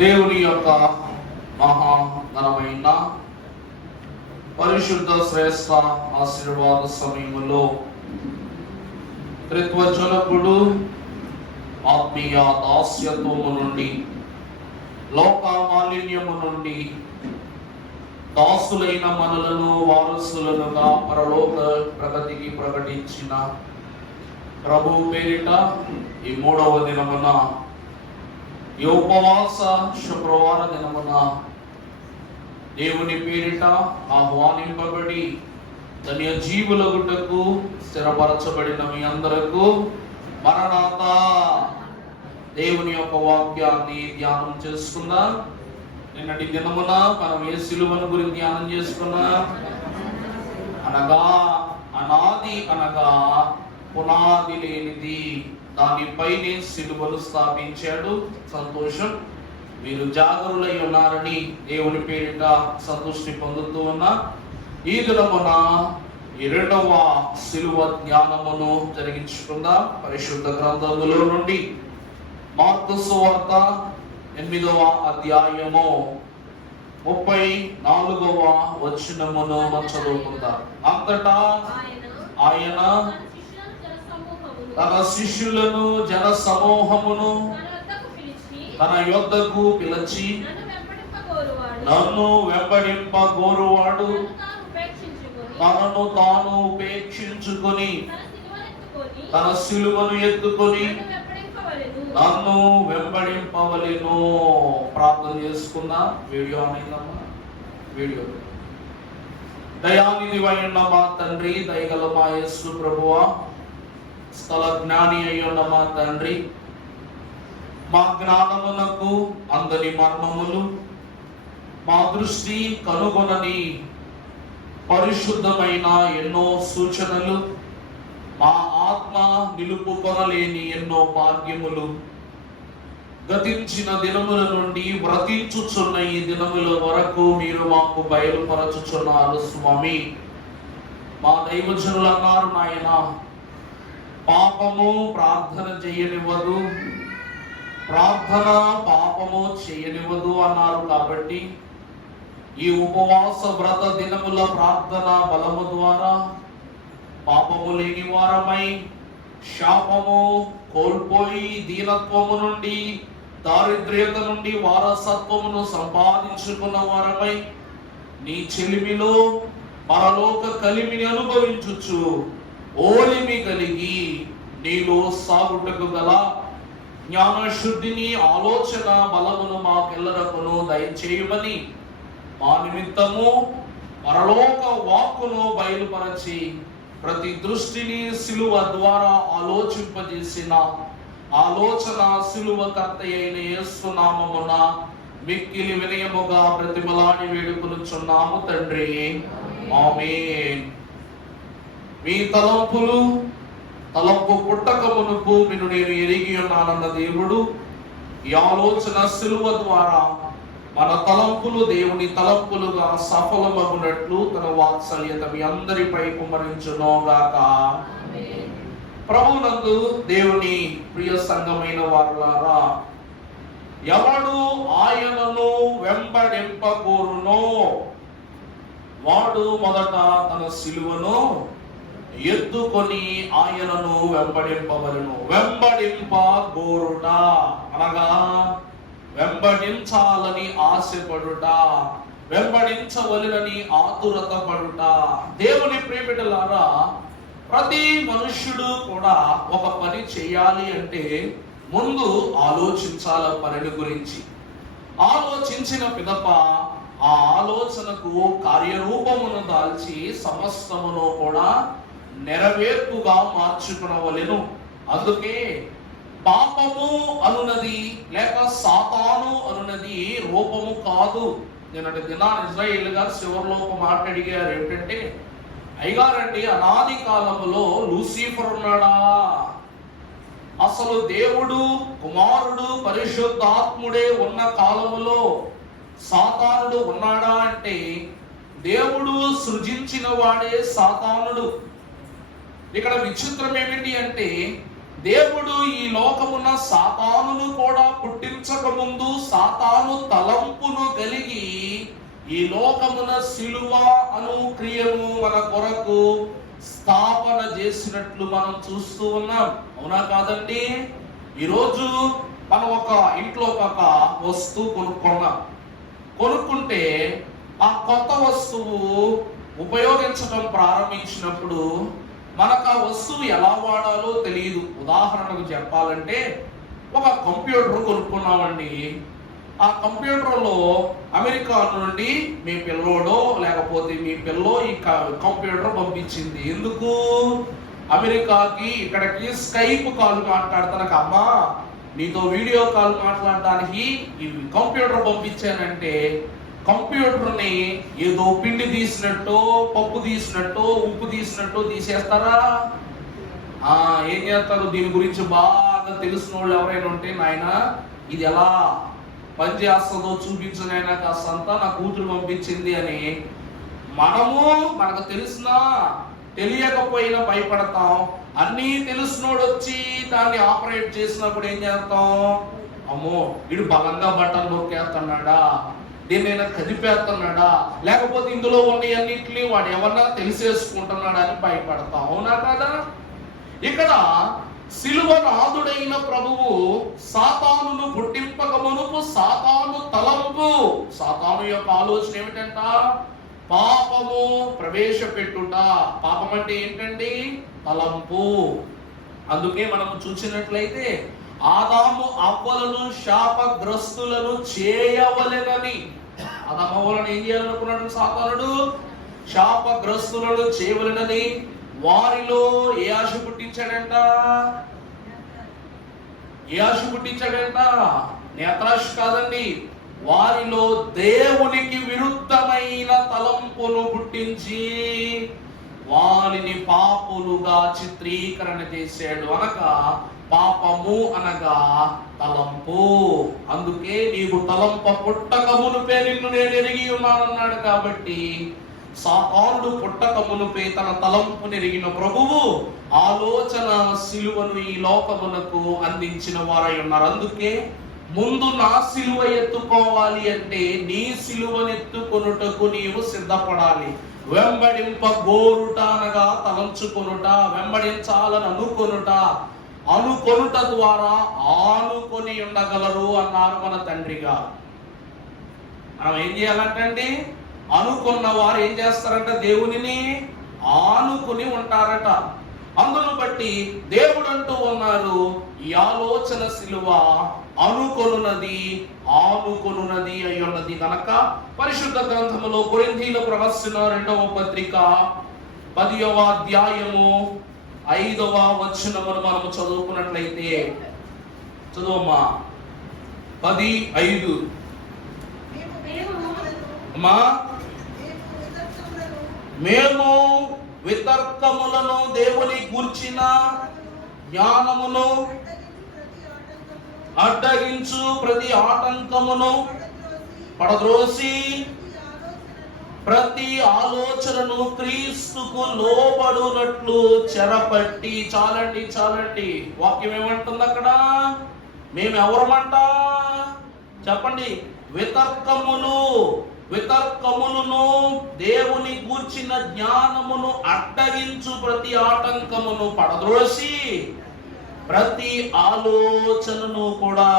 దేవుని యొక్క మహాఘనమైన పరిశుద్ధ శ్రేష్ఠ ఆశీర్వాద సమయంలో త్రిత్వజనకుడు ఆత్మీయ దాస్యత్వము నుండి, లోక మాలిన్యము నుండి దాసులైన మనలను వారసులనుగా పరలోక ప్రగతికి ప్రకటించిన ప్రభు పేరిట ఈ 3వ దినమున, ఈ ఉపవాస శుక్రవార దినమున దేవుని పేరిట ఆహ్వానింపబడి ధన్య జీవులగుటకు స్థిరపరచబడిన మీ అందరకు మరణాతా. దేవుని యొక్క వాక్యాన్ని ధ్యానం చేసుకుందాం. నిన్నటి దినమున మనం ఏ సిలువను గురించి ధ్యానం చేసుకున్నాం? అనగా అనాది అనగా పునాది లేనిది, దానిపైనే సిలువను స్థాపించాడు. సంతోషం. మీరు జాగరులై ఉన్నారని దేవుని పేరిట సంతృష్టి పొందుతూ ఉన్నా. ఈ దినమున ఈ 2వ సిలువ జ్ఞానమును జరిగించుకుందాం. పరిశుద్ధ గ్రంథములో నుండి మార్కు సువార్త 8వ అధ్యాయము 34వ వచనమును చదువుకుందాం. అంతటా ఆయన తన శిష్యులను జన సమూహమును తన యొద్దకు పిలిచి, నన్ను వెంబడింపగోరువాడు తనను తాను ఉపేక్షించుకొని తన సిలువను ఎత్తుకొని నన్ను వెంబడింపవలెను. ప్రార్థన చేసుకున్నా. Video అనేదమ్మా, video. దయానిధి అయిన మా తండ్రి, దయగల మా యేసు ప్రభువా, స్థల జ్ఞాని అయ్యున్న మా తండ్రి, మా జ్ఞానమునకు అందని మర్మములు, మా దృష్టి కనుగొనని పరిశుద్ధమైన ఎన్నో సూచనలు, మా ఆత్మ నిలుపుకొనలేని ఎన్నో భాగ్యములు, గతించిన దినముల నుండి వ్రతించుచున్న ఈ దినముల వరకు మీరు మాకు బయలుపరచుచున్నారు స్వామి. మా దైవజనులు అన్నారు, నాయన పాపము ప్రార్థన చేయనివ్వదు, ప్రార్థన పాపము చేయనివ్వదు అన్నారు. కాబట్టి ఈ ఉపవాస వ్రత దినముల ప్రార్థన బలము ద్వారా పాపము లేని వారమై, శాపము కోల్పోయి, దీనత్వము నుండి, దారిద్ర్యత నుండి వారసత్వమును సంపాదించుకున్న వారమై, నీ చెలిమిలో పరలోక కలిమిని అనుభవించుచు ఓలిమి కలిగి నీలో సాగుటకు గల జ్ఞానశుద్ధిని, ఆలోచన బలమును మాకెల్లరకును దయచేయమని మా నిమిత్తము పరలోక వాక్కును బయలుపరచి ప్రతి దృష్టిని సిలువ ద్వారా ఆలోచింపజేసిన ఆలోచన సిలువకర్త అయిన యేసు నామమున మిక్కిలి వినయముగా ప్రతిమలాడి వేడుకొనుచున్నాము తండ్రి. ఆమేన్. మీ తలంపు పుట్టక మునుపు నిన్ను నేను ఎరిగి ఉన్నానన్న దేవుడు ఈ ఆలోచన సిలువ ద్వారా మన తలంపులు దేవుని తలంపులుగా సఫలమగునట్లు తన వాత్సల్యత మీ అందరిపై కుమ్మరించునోగాక. ప్రభునందు దేవుని ప్రియ సంఘమైన వారులారా, ఎవడు ఆయనను వెంబడింపగోరునో వాడు మొదట తన సిలువను ఎత్తుకొని ఆయనను వెంబడింపవలెను. వెంబడింపగోరుట అనగా వెంబడించాలని ఆశపడుట, వెంబడించవలెనని ఆతురత పడుట. దేవుని ప్రియబిడ్డలారా, ప్రతి మనుష్యుడు కూడా ఒక పని చేయాలి అంటే ముందు ఆలోచించాల పనిని గురించి. ఆలోచించిన పిదప ఆ ఆలోచనకు కార్యరూపమును దాల్చి సమస్తమును కూడా నెరవేర్పుగా మార్చుకునవలెను. అందుకే పాపము అనున్నది లేక సాతాను అనున్నది రూపము కాదు. నిన్నటి దినాన్ని ఇజ్రాయేల్ గారు చివరిలో ఒక మాట అడిగారు. ఏమిటంటే, అయ్యగారండి, అనాది కాలంలో లూసిఫర్ ఉన్నాడా? అసలు దేవుడు, కుమారుడు, పరిశుద్ధాత్ముడే ఉన్న కాలములో సాతానుడు ఉన్నాడా అంటే, దేవుడు సృజించిన వాడే సాతానుడు. ఇక్కడ విచిత్రం ఏమిటి అంటే, దేవుడు ఈ లోకమున సాతానును కూడా పుట్టించక ముందు సాతాను తలంపును కలిగి ఈ లోకమున సిలువ అను క్రియను మన కొరకు స్థాపన చేసినట్లు మనం చూస్తూ ఉన్నాం. అవునా కాదండి? ఈరోజు మనం ఒక ఇంట్లో ఒక వస్తువు కొనుక్కుంటే ఆ కొత్త వస్తువు ఉపయోగించడం ప్రారంభించినప్పుడు మనకు ఆ వస్తువు ఎలా వాడాలో తెలియదు. ఉదాహరణకు చెప్పాలంటే ఒక కంప్యూటర్ కొనుక్కున్నామండి. ఆ కంప్యూటర్లో అమెరికా నుండి మీ పిల్లోడో లేకపోతే మీ పిల్లో ఈ కంప్యూటర్ పంపించింది. ఎందుకు? అమెరికాకి ఇక్కడికి స్కైప్ కాల్ మాట్లాడతానికి, అమ్మా నీతో వీడియో కాల్ మాట్లాడడానికి ఈ కంప్యూటర్ పంపించానంటే కంప్యూటర్ని ఏదో పిండి తీసినట్టు, పప్పు తీసినట్టు, ఉప్పు తీసినట్టు తీసేస్తారా? ఏం చేస్తారు? దీని గురించి బాగా తెలిసిన వాళ్ళు ఎవరైనా ఉంటే, నాయన ఇది ఎలా పని చేస్తుందో చూపించు నాయన కాస్తంతా, నా కూతురు పంపించింది అని మనకు తెలిసినా తెలియకపోయినా భయపడతాం. అన్నీ తెలిసినోడు వచ్చి దాన్ని ఆపరేట్ చేసినప్పుడు ఏం చేస్తాం? అమ్మో వీడు బలంగా బట్టలు నొక్కేస్తున్నాడా, దేన్నైనా కదిపేస్తున్నాడా, లేకపోతే ఇందులో ఉన్న అన్నింటినీ వాడు ఎవరన్నా తెలిసేసుకుంటున్నాడా అని భయపడతాం. అవునా కదా? ఇక్కడ సిలువనాథుడైన ప్రభువు సాతానును పుట్టింపక మునుపు సాతాను తలంపు, సాతాను యొక్క ఆలోచన ఏమిటంట? పాపము ప్రవేశపెట్టుట. పాపం అంటే ఏంటండి? తలంపు. అందుకే మనం చూసినట్లయితే ఆదాము అవ్వలను శాపగ్రస్తులను చేయవలెనని, ఆదాము అవ్వలను ఏం చేయాలనుకున్నాడు సాతానుడు? శాపగ్రస్తులను చేయవలెనని వారిలో ఏ ఆశ పుట్టించాడంట? నేత్రాశ కాదండి. వారిలో దేవునికి విరుద్ధమైన తలంపును పుట్టించి వారిని పాపులుగా చిత్రీకరణ చేశాడు. అనగా పాపము అనగా తలంపు. అందుకే నీవు తలంప పుట్టక మునుపే నిన్ను నేను ఎరిగి ఉన్నానన్నాడు. కాబట్టి సాతానుడు పుట్టక మునుపే తన తలంపుని ఎరిగిన ప్రభువు ఆలోచన సిలువను ఈ లోకమునకు అందించిన వారై ఉన్నారు. అందుకే ముందు నా సిలువ ఎత్తుకోవాలి అంటే నీ సిలువనెత్తుకొనుటకు నీవు సిద్ధపడాలి. వెంబడింప గోరుట అనగా తలంచుకొనుట, వెంబడించాలని అనుకొనుట ద్వారా ఆనుకొని ఉండగలరు అన్నారు మన తండ్రి గారు. మనం ఏం చేయాలంటండి? అనుకున్న వారు ఏం చేస్తారంట? దేవునిని ఆనుకుని ఉంటారట. అందును బట్టి దేవుడు అంటూ ఉన్నారు, ఈ ఆలోచన సిలువ ఆనుకొనున్నది అయ్యున్నది కనుక పరిశుద్ధ గ్రంథములో కొరింథీయులకు రాసిన 2వ పత్రిక 10వ అధ్యాయము 5వ వచనమును మనము చదువుకున్నట్లయితే, చదువమ్మా 10:5. అమ్మా, మేము వితర్కములను దేవుని గూర్చిన జ్ఞానమును అడ్డగించు ప్రతి ఆటంకమును పడద్రోసి ప్రతి ఆలోచనను క్రీస్తుకు లోబడునట్లు చెరపట్టి. చాలండి. వాక్యం ఏమంటుంది అక్కడ? మేము ఎవరమంట? చెప్పండి. వితర్కములను దేవుని గూర్చిన జ్ఞానమును అడ్డగించు ప్రతి ఆటంకమును పడద్రోసి ప్రతి ఆలోచనను కూడా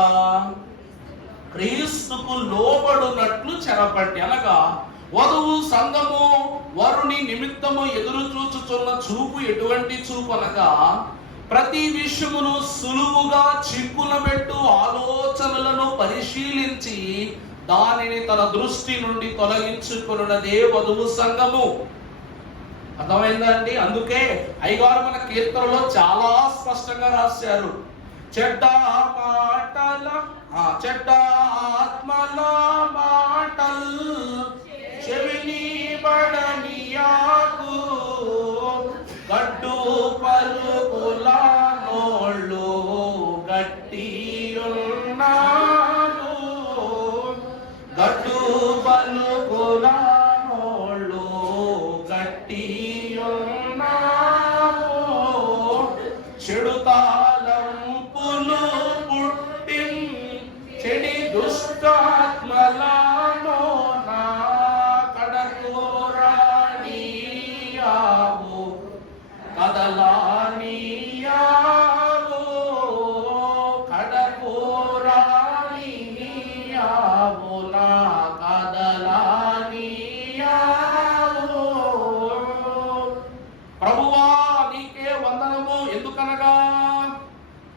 క్రీస్తుకు లోబడునట్లు చెరపట్టి. అనగా వధువు సంఘము వరుని నిమిత్తము ఎదురు చూచుచున్న చూపు ఎటువంటి చూపు అనగా ప్రతి విషయమును సులువుగా చిక్కునబెట్టు ఆలోచనలను పరిశీలించి దానిని తన దృష్టి నుండి తొలగించుకున్నదే వధువు సంఘము. అర్థమైందండి? అందుకే అయ్యగారు మన కీర్తనలో చాలా స్పష్టంగా రాశారు, చెడ్డ ఆత్మల మాటల్ చెవిని బడనియాకు, గడ్డు పలుకుల నోళ్ళు గట్టియున్నాను, గడ్డు పలుకుల నోళ్ళు గట్టియున్నాను, చెడు తాళముల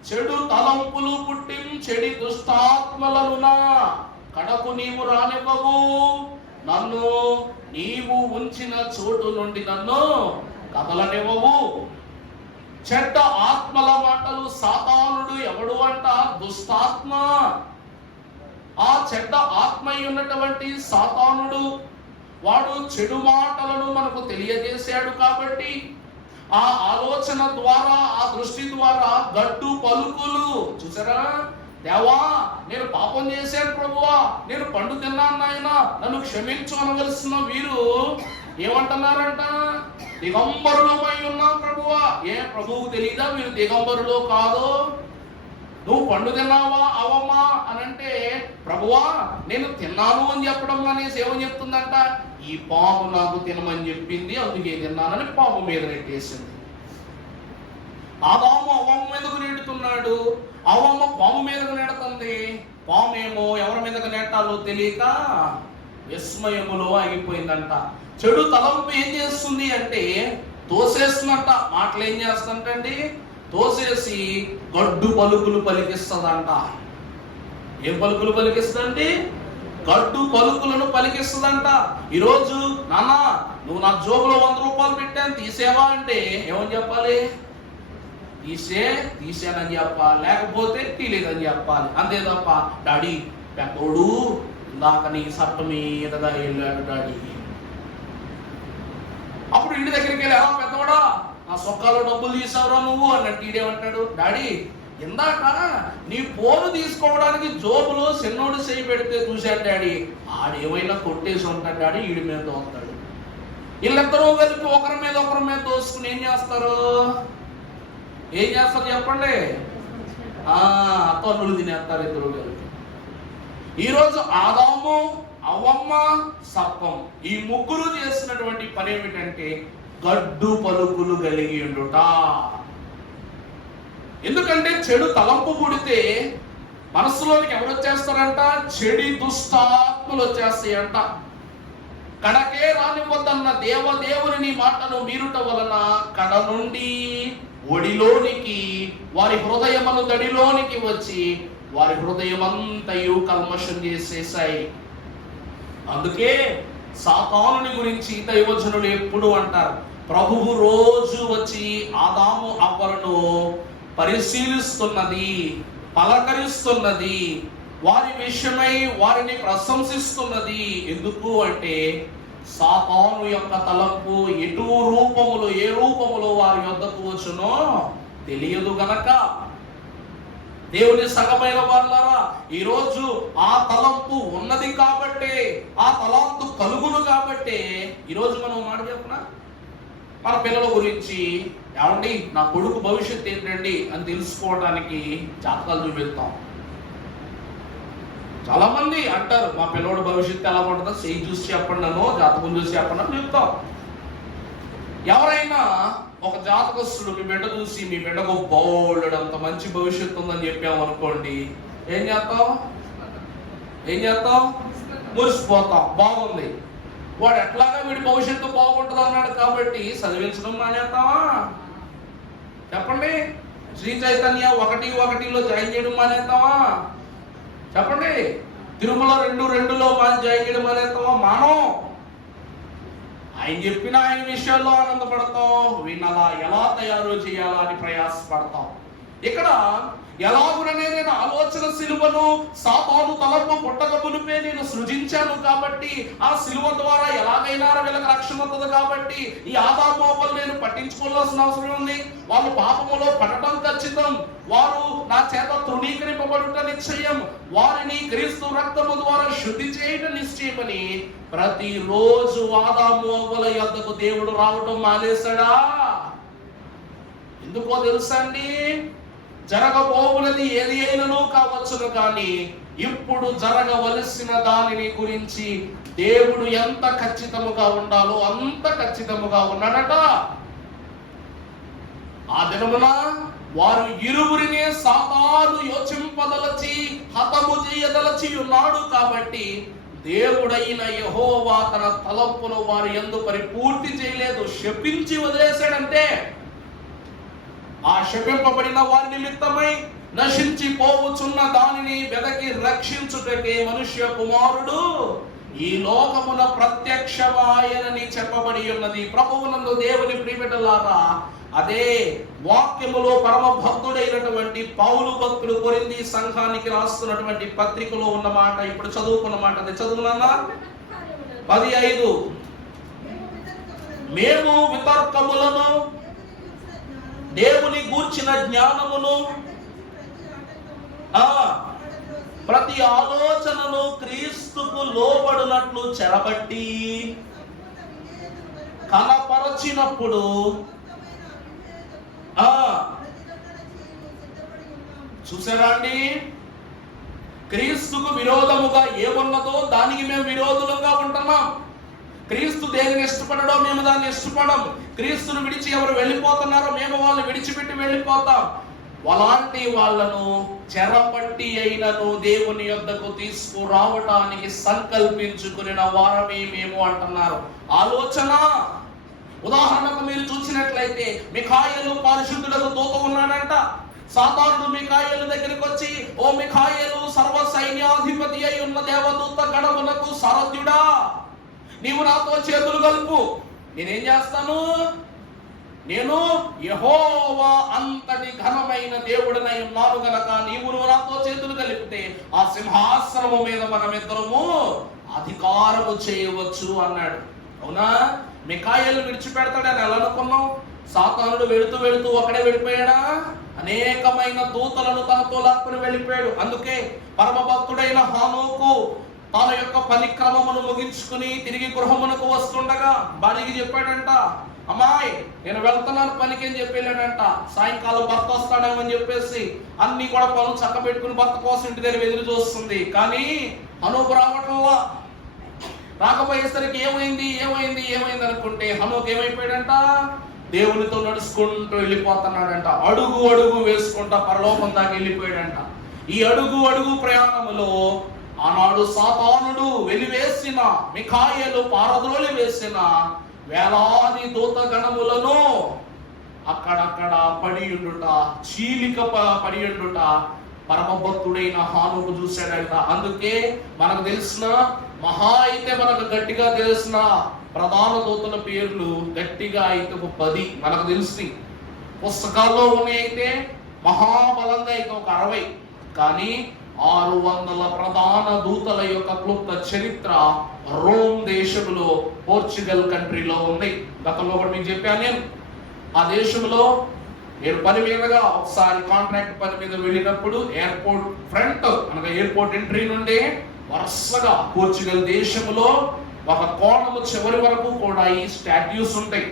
చెడు తలంపులు పుట్టించెడి దుష్టాత్మలనునా కడకు నీవు రానివ్వవు, నన్ను నీవు ఉంచిన చోటు నుండి నన్ను కదలనివ్వవు. చెడ్డ ఆత్మల మాటలు, సాతానుడు ఎవడు అంట? దుష్టాత్మ. ఆ చెడ్డ ఆత్మ ఉన్నటువంటి సాతానుడు వాడు చెడు మాటలను మనకు తెలియజేశాడు కాబట్టి ఆ ఆలోచన ద్వారా, ఆ దృష్టి ద్వారా గడ్డు పలుకులు చూసారా, దేవా నేను పాపం చేశాను ప్రభువా, నేను పండు తిన్నాను నాయన, నన్ను క్షమించు అనవలసిన వీరు ఏమంటున్నారంట? దిగంబరులమై ఉన్నాం ప్రభువా. ఏ ప్రభువుకు తెలియదా వీరు దిగంబరులో కాదు? నువ్వు పండు తిన్నావా అవమ్మా అని అంటే, ప్రభువా నేను తిన్నాను అని చెప్పడం అనేసి ఏమని చెప్తుందంట? ఈ పాము నాకు తినమని చెప్పింది, అందుకే తిన్నానని పాము మీద నెట్టేసింది. ఆదాము అవ్వమ్మ మీదకు నెడుతున్నాడు, అవ్వమ్మ పాము మీదకు నెడుతుంది. పాము ఏమో ఎవరి మీదకు నెట్టాలో తెలియక విస్మయములో ఆగిపోయిందంట. చెడు తలంపు ఏం చేస్తుంది అంటే తోసేస్తున్నట్ట. మాటలు ఏం చేస్తుందంటండి? తోసేసి గడ్డు పలుకులు పలికిస్తుందంట. ఏం పలుకులు పలికిస్తుందండి? గడ్డు పలుకులను పలికిస్తుందంట. ఈరోజు నాన్న నువ్వు నా జోబులో 100 రూపాయలు పెట్టాను తీసేవా అంటే ఏమని చెప్పాలి? తీసానని చెప్పాలి, లేకపోతే తీలేదని చెప్పాలి. అంతే తప్ప డాడీ పెద్దోడు ఇందాక నీ సట్ట మీదగా వెళ్ళాడు డాడీ. అప్పుడు ఇంటి దగ్గరికి వెళ్ళి, ఎలా పెద్దవాడా నా సొక్కాలో డబ్బులు తీసావురా నువ్వు అన్నట్టు ఈడేమంటాడు? డాడీ ఇందాక నీ ఫోను తీసుకోవడానికి జోబులో చిన్నోడు చేయి పెడితే చూశాడు డాడీ, ఆడేమైనా కొట్టేసి ఉంటాడు డాడీ, ఈడి మీద దోస్తాడు. వీళ్ళిద్దరూ కలిపి ఒకరి మీద దోసుకుని ఏం చేస్తారు చెప్పండి? తన్నులు తినేస్తారు ఇద్దరు కలిపి. ఈరోజు ఆదాము, అవ్వమ్మ, సర్పం ఈ ముగ్గురు చేసినటువంటి పని ఏమిటంటే గడ్డు పలుకులు కలిగి ఉండుట. ఎందుకంటే చెడు తలంపు పుడితే మనసులోనికి ఎవరు వచ్చేస్తారంట? చెడి దుష్టాత్మలు వచ్చేస్తాయంట. కడకే రానివ్వద్దన్న దేవదేవుని నీ మాటను మీరుట వలన కడ నుండి ఒడిలోనికి వారి హృదయమును దడిలోనికి వచ్చి వారి హృదయమంతయు కల్మషం చేసేసాయి. అందుకే సాతానుని గురించి దైవజనులు ఎప్పుడు అంటారు, ప్రభువు రోజు వచ్చి ఆదాము అవ్వలను పరిశీలిస్తున్నది, పలకరిస్తున్నది, వారి విషయమై వారిని ప్రశంసిస్తున్నది. ఎందుకు అంటే సాతాను యొక్క తలంపు ఎటు రూపములు, ఏ రూపములో వారి యొద్దకు వచ్చునో తెలియదు గనక. దేవుని సంగమైన వాళ్ళారా, ఈరోజు ఆ తలంపు ఉన్నది కాబట్టి, ఆ తలంపు కలుగును కాబట్టి ఈరోజు మనం మాట చెప్పున మన పిల్లల గురించి, ఏమండి నా కొడుకు భవిష్యత్తు ఏంటండి అని తెలుసుకోవడానికి జాతకాలు చూపిస్తాం. చాలా మంది అంటారు మా పిల్లవాడు భవిష్యత్తు ఎలా ఉంటుందో చేయి చూసి చెప్పండి, నన్ను జాతకం చూసి చెప్పండి అని చెప్తాం. ఎవరైనా ఒక జాతకస్తుడు మీ బిడ్డ చూసి మీ బిడ్డకు బౌల్డ్ అంత మంచి భవిష్యత్తు ఉందని చెప్పాము అనుకోండి, ఏం చేస్తాం? మురిసిపోతాం. బాగుంది, వాడు ఎట్లాగా వీడి భవిష్యత్తు బాగుంటుంది అన్నాడు కాబట్టి చదివించడం మానేస్తావా? చెప్పండి. శ్రీ చైతన్య 1:1లో జాయిన్ చేయడం మానేస్తావా? చెప్పండి. తిరుమల 2:2లో జాయిన్ చేయడం మానేస్తావా? మానం. ఆయన చెప్పిన ఆయన విషయాల్లో ఆనందపడతాం, వీళ్ళలా ఎలా తయారు చేయాలా అని ప్రయాసపడతాం. ఇక్కడ ఎలాగుననే నేను ఆలోచన సిలువను సాతాను తలంపు పుట్టక మునిపే నేను సృజించాను కాబట్టి, ఆ సిలువ ద్వారా ఎలాగైనా వీళ్ళకి రక్షణ అవుతుంది కాబట్టి ఈ ఆదాము అవ్వలు నేను పట్టించుకోవాల్సిన అవసరం ఉంది. వాళ్ళు పాపములో పడటం ఖచ్చితం, వారు నా చేత తృణీకరింపబడుట నిశ్చయం, వారిని క్రీస్తు రక్తము ద్వారా శుద్ధి చేయడం నిశ్చయమని ప్రతిరోజు ఆదాము అవ్వల యొద్దకు దేవుడు రావటం మానేశాడా? ఎందుకో తెలుసా అండి? జరగబోవునది ఏది అయినను కావచ్చును, కానీ ఇప్పుడు జరగవలసిన దానిని గురించి దేవుడు ఎంత ఖచ్చితముగా ఉండాలో అంత ఖచ్చితముగా ఉన్నాడట. ఆ దినమున వారు ఇరువురినే సాతాను యోచింపదలచి హతము చేయదలచి ఉన్నాడు కాబట్టి దేవుడైన యెహోవా తన తలంపును వారి యందు పరిపూర్తి చేయలేదు, శపించి వదిలేశాడంటే. ఆ శపింపబడిన వారి నిమిత్తమై నశించి పోవుచున్న దానిని వెదకి రక్షించుటకే మనుష్య కుమారుడు ఈ లోకమున ప్రత్యక్షమాయనని చెప్పబడి ఉన్నది. ప్రభువునందు దేవుని ప్రియబిడ్డలారా, అదే వాక్యములో పరమ భక్తుడైనటువంటి పౌలు భక్తుడు కొరింథీ సంఘానికి రాస్తున్నటువంటి పత్రికలో ఉన్న మాట ఇప్పుడు చదువుకున్న మాట. అది చదువునా 15. మేము వితర్కములను, దేవుని గూర్చిన జ్ఞానమును, ప్రతి ఆలోచనను క్రీస్తుకు లోబడినట్లు చెరబట్టి కనపరచినప్పుడు చూసారా అండి, క్రీస్తుకు విరోధముగా ఏమున్నదో దానికి మేము విరోధులుగా ఉంటున్నాం. క్రీస్తు దేనిని ఇష్టపడడో మేము దాన్ని ఇష్టపడం. క్రీస్తును విడిచి ఎవరు వెళ్ళిపోతున్నారో మేము వాళ్ళు విడిచిపెట్టి వెళ్ళిపోతాం. అలాంటి వాళ్ళను చెరపట్టి అయినను దేవుని యొద్దకు తీసుకురావటానికి సంకల్పించుకున్న వారమే మేము అంటున్నారు. ఆలోచన ఉదాహరణకు మీరు చూసినట్లయితే మిఖాయేలు పరిశుద్ధులకు దూత ఉన్నాడంట. సాతానుడు మిఖాయేలు దగ్గరికి వచ్చి, ఓ మిఖాయేలు సర్వ సైన్యాధిపతి అయి ఉన్న దేవదూత గణమునకు సారథ్యుడా, నీవు నాతో చేతులు కలుపు, నేనేం చేస్తాను, నేను యెహోవా అంతటి ఘనమైన దేవుడనై ఉన్నాను గనక నీవు నాతో చేతులు కలిపితే ఆ సింహాసనము మీద మనమిద్దరము అధికారము చేయవచ్చు అన్నాడు. అవునా? మిఖాయేలు విడిచిపెడతాడని ఎలా అనుకున్నాం? సాతానుడు వెళుతూ వెళుతూ ఒకడే వెళ్ళిపోయాడా? అనేకమైన దూతలను తనతో లాక్కుని వెళ్ళిపోయాడు. అందుకే పరమ భక్తుడైన హానోకు తన యొక్క పని క్రమమును ముగించుకుని తిరిగి గృహమునకు వస్తుండగా భార్యకి చెప్పాడంట, అమ్మాయి నేను వెళ్తున్నాను పనికి అని చెప్పి వెళ్ళాడంట. సాయంకాలం భర్త వస్తాడేమో అని చెప్పేసి అన్ని కూడా పనులు చక్క పెట్టుకుని భర్త కోసం ఇంటి దగ్గర ఎదురు చూస్తుంది. కానీ హనోకు రావటంలా, రాకపోయేసరికి ఏమైంది ఏమైంది ఏమైంది అనుకుంటే హనోకు ఏమైపోయాడంట, దేవునితో నడుచుకుంటూ వెళ్ళిపోతున్నాడంట. అడుగు అడుగు వేసుకుంటా పరలోకం దాకా వెళ్ళిపోయాడంట. ఈ అడుగు అడుగు ప్రయాణములో ఆనాడు సాతానుడు వెలివేసిన, మిఖాయేలు పారద్రోలి వేసిన వేలాది దూత గణములను అక్కడక్కడ పడియుండుట, చీలిక పడియుండుట పరమ భక్తుడైన హానుకు చూశాడంట. అందుకే మనకు తెలిసిన మహా అయితే మనకు గట్టిగా తెలిసిన ప్రధాన దూతల పేర్లు గట్టిగా అయితే 10 మనకు తెలిసి, పుస్తకాల్లో ఉన్నాయి అయితే మహాబలంగా అయితే 60. కానీ 600 ప్రధాన దూతల యొక్క క్లుప్త చరిత్ర రోమ్ దేశంలో, పోర్చుగల్ కంట్రీలో ఉంది. గతంలో కూడా మీకు చెప్పాను నేను. ఆ దేశంలో నేను పని మీదగా ఒకసారి కాంట్రాక్ట్ పని మీద వెళ్ళినప్పుడు ఎయిర్పోర్ట్ ఫ్రంట్ అనగా ఎయిర్పోర్ట్ ఎంట్రీ నుండి వరుసగా పోర్చుగల్ దేశంలో ఒక కోణము చివరి వరకు కూడా ఈ స్టాట్యూస్ ఉంటాయి.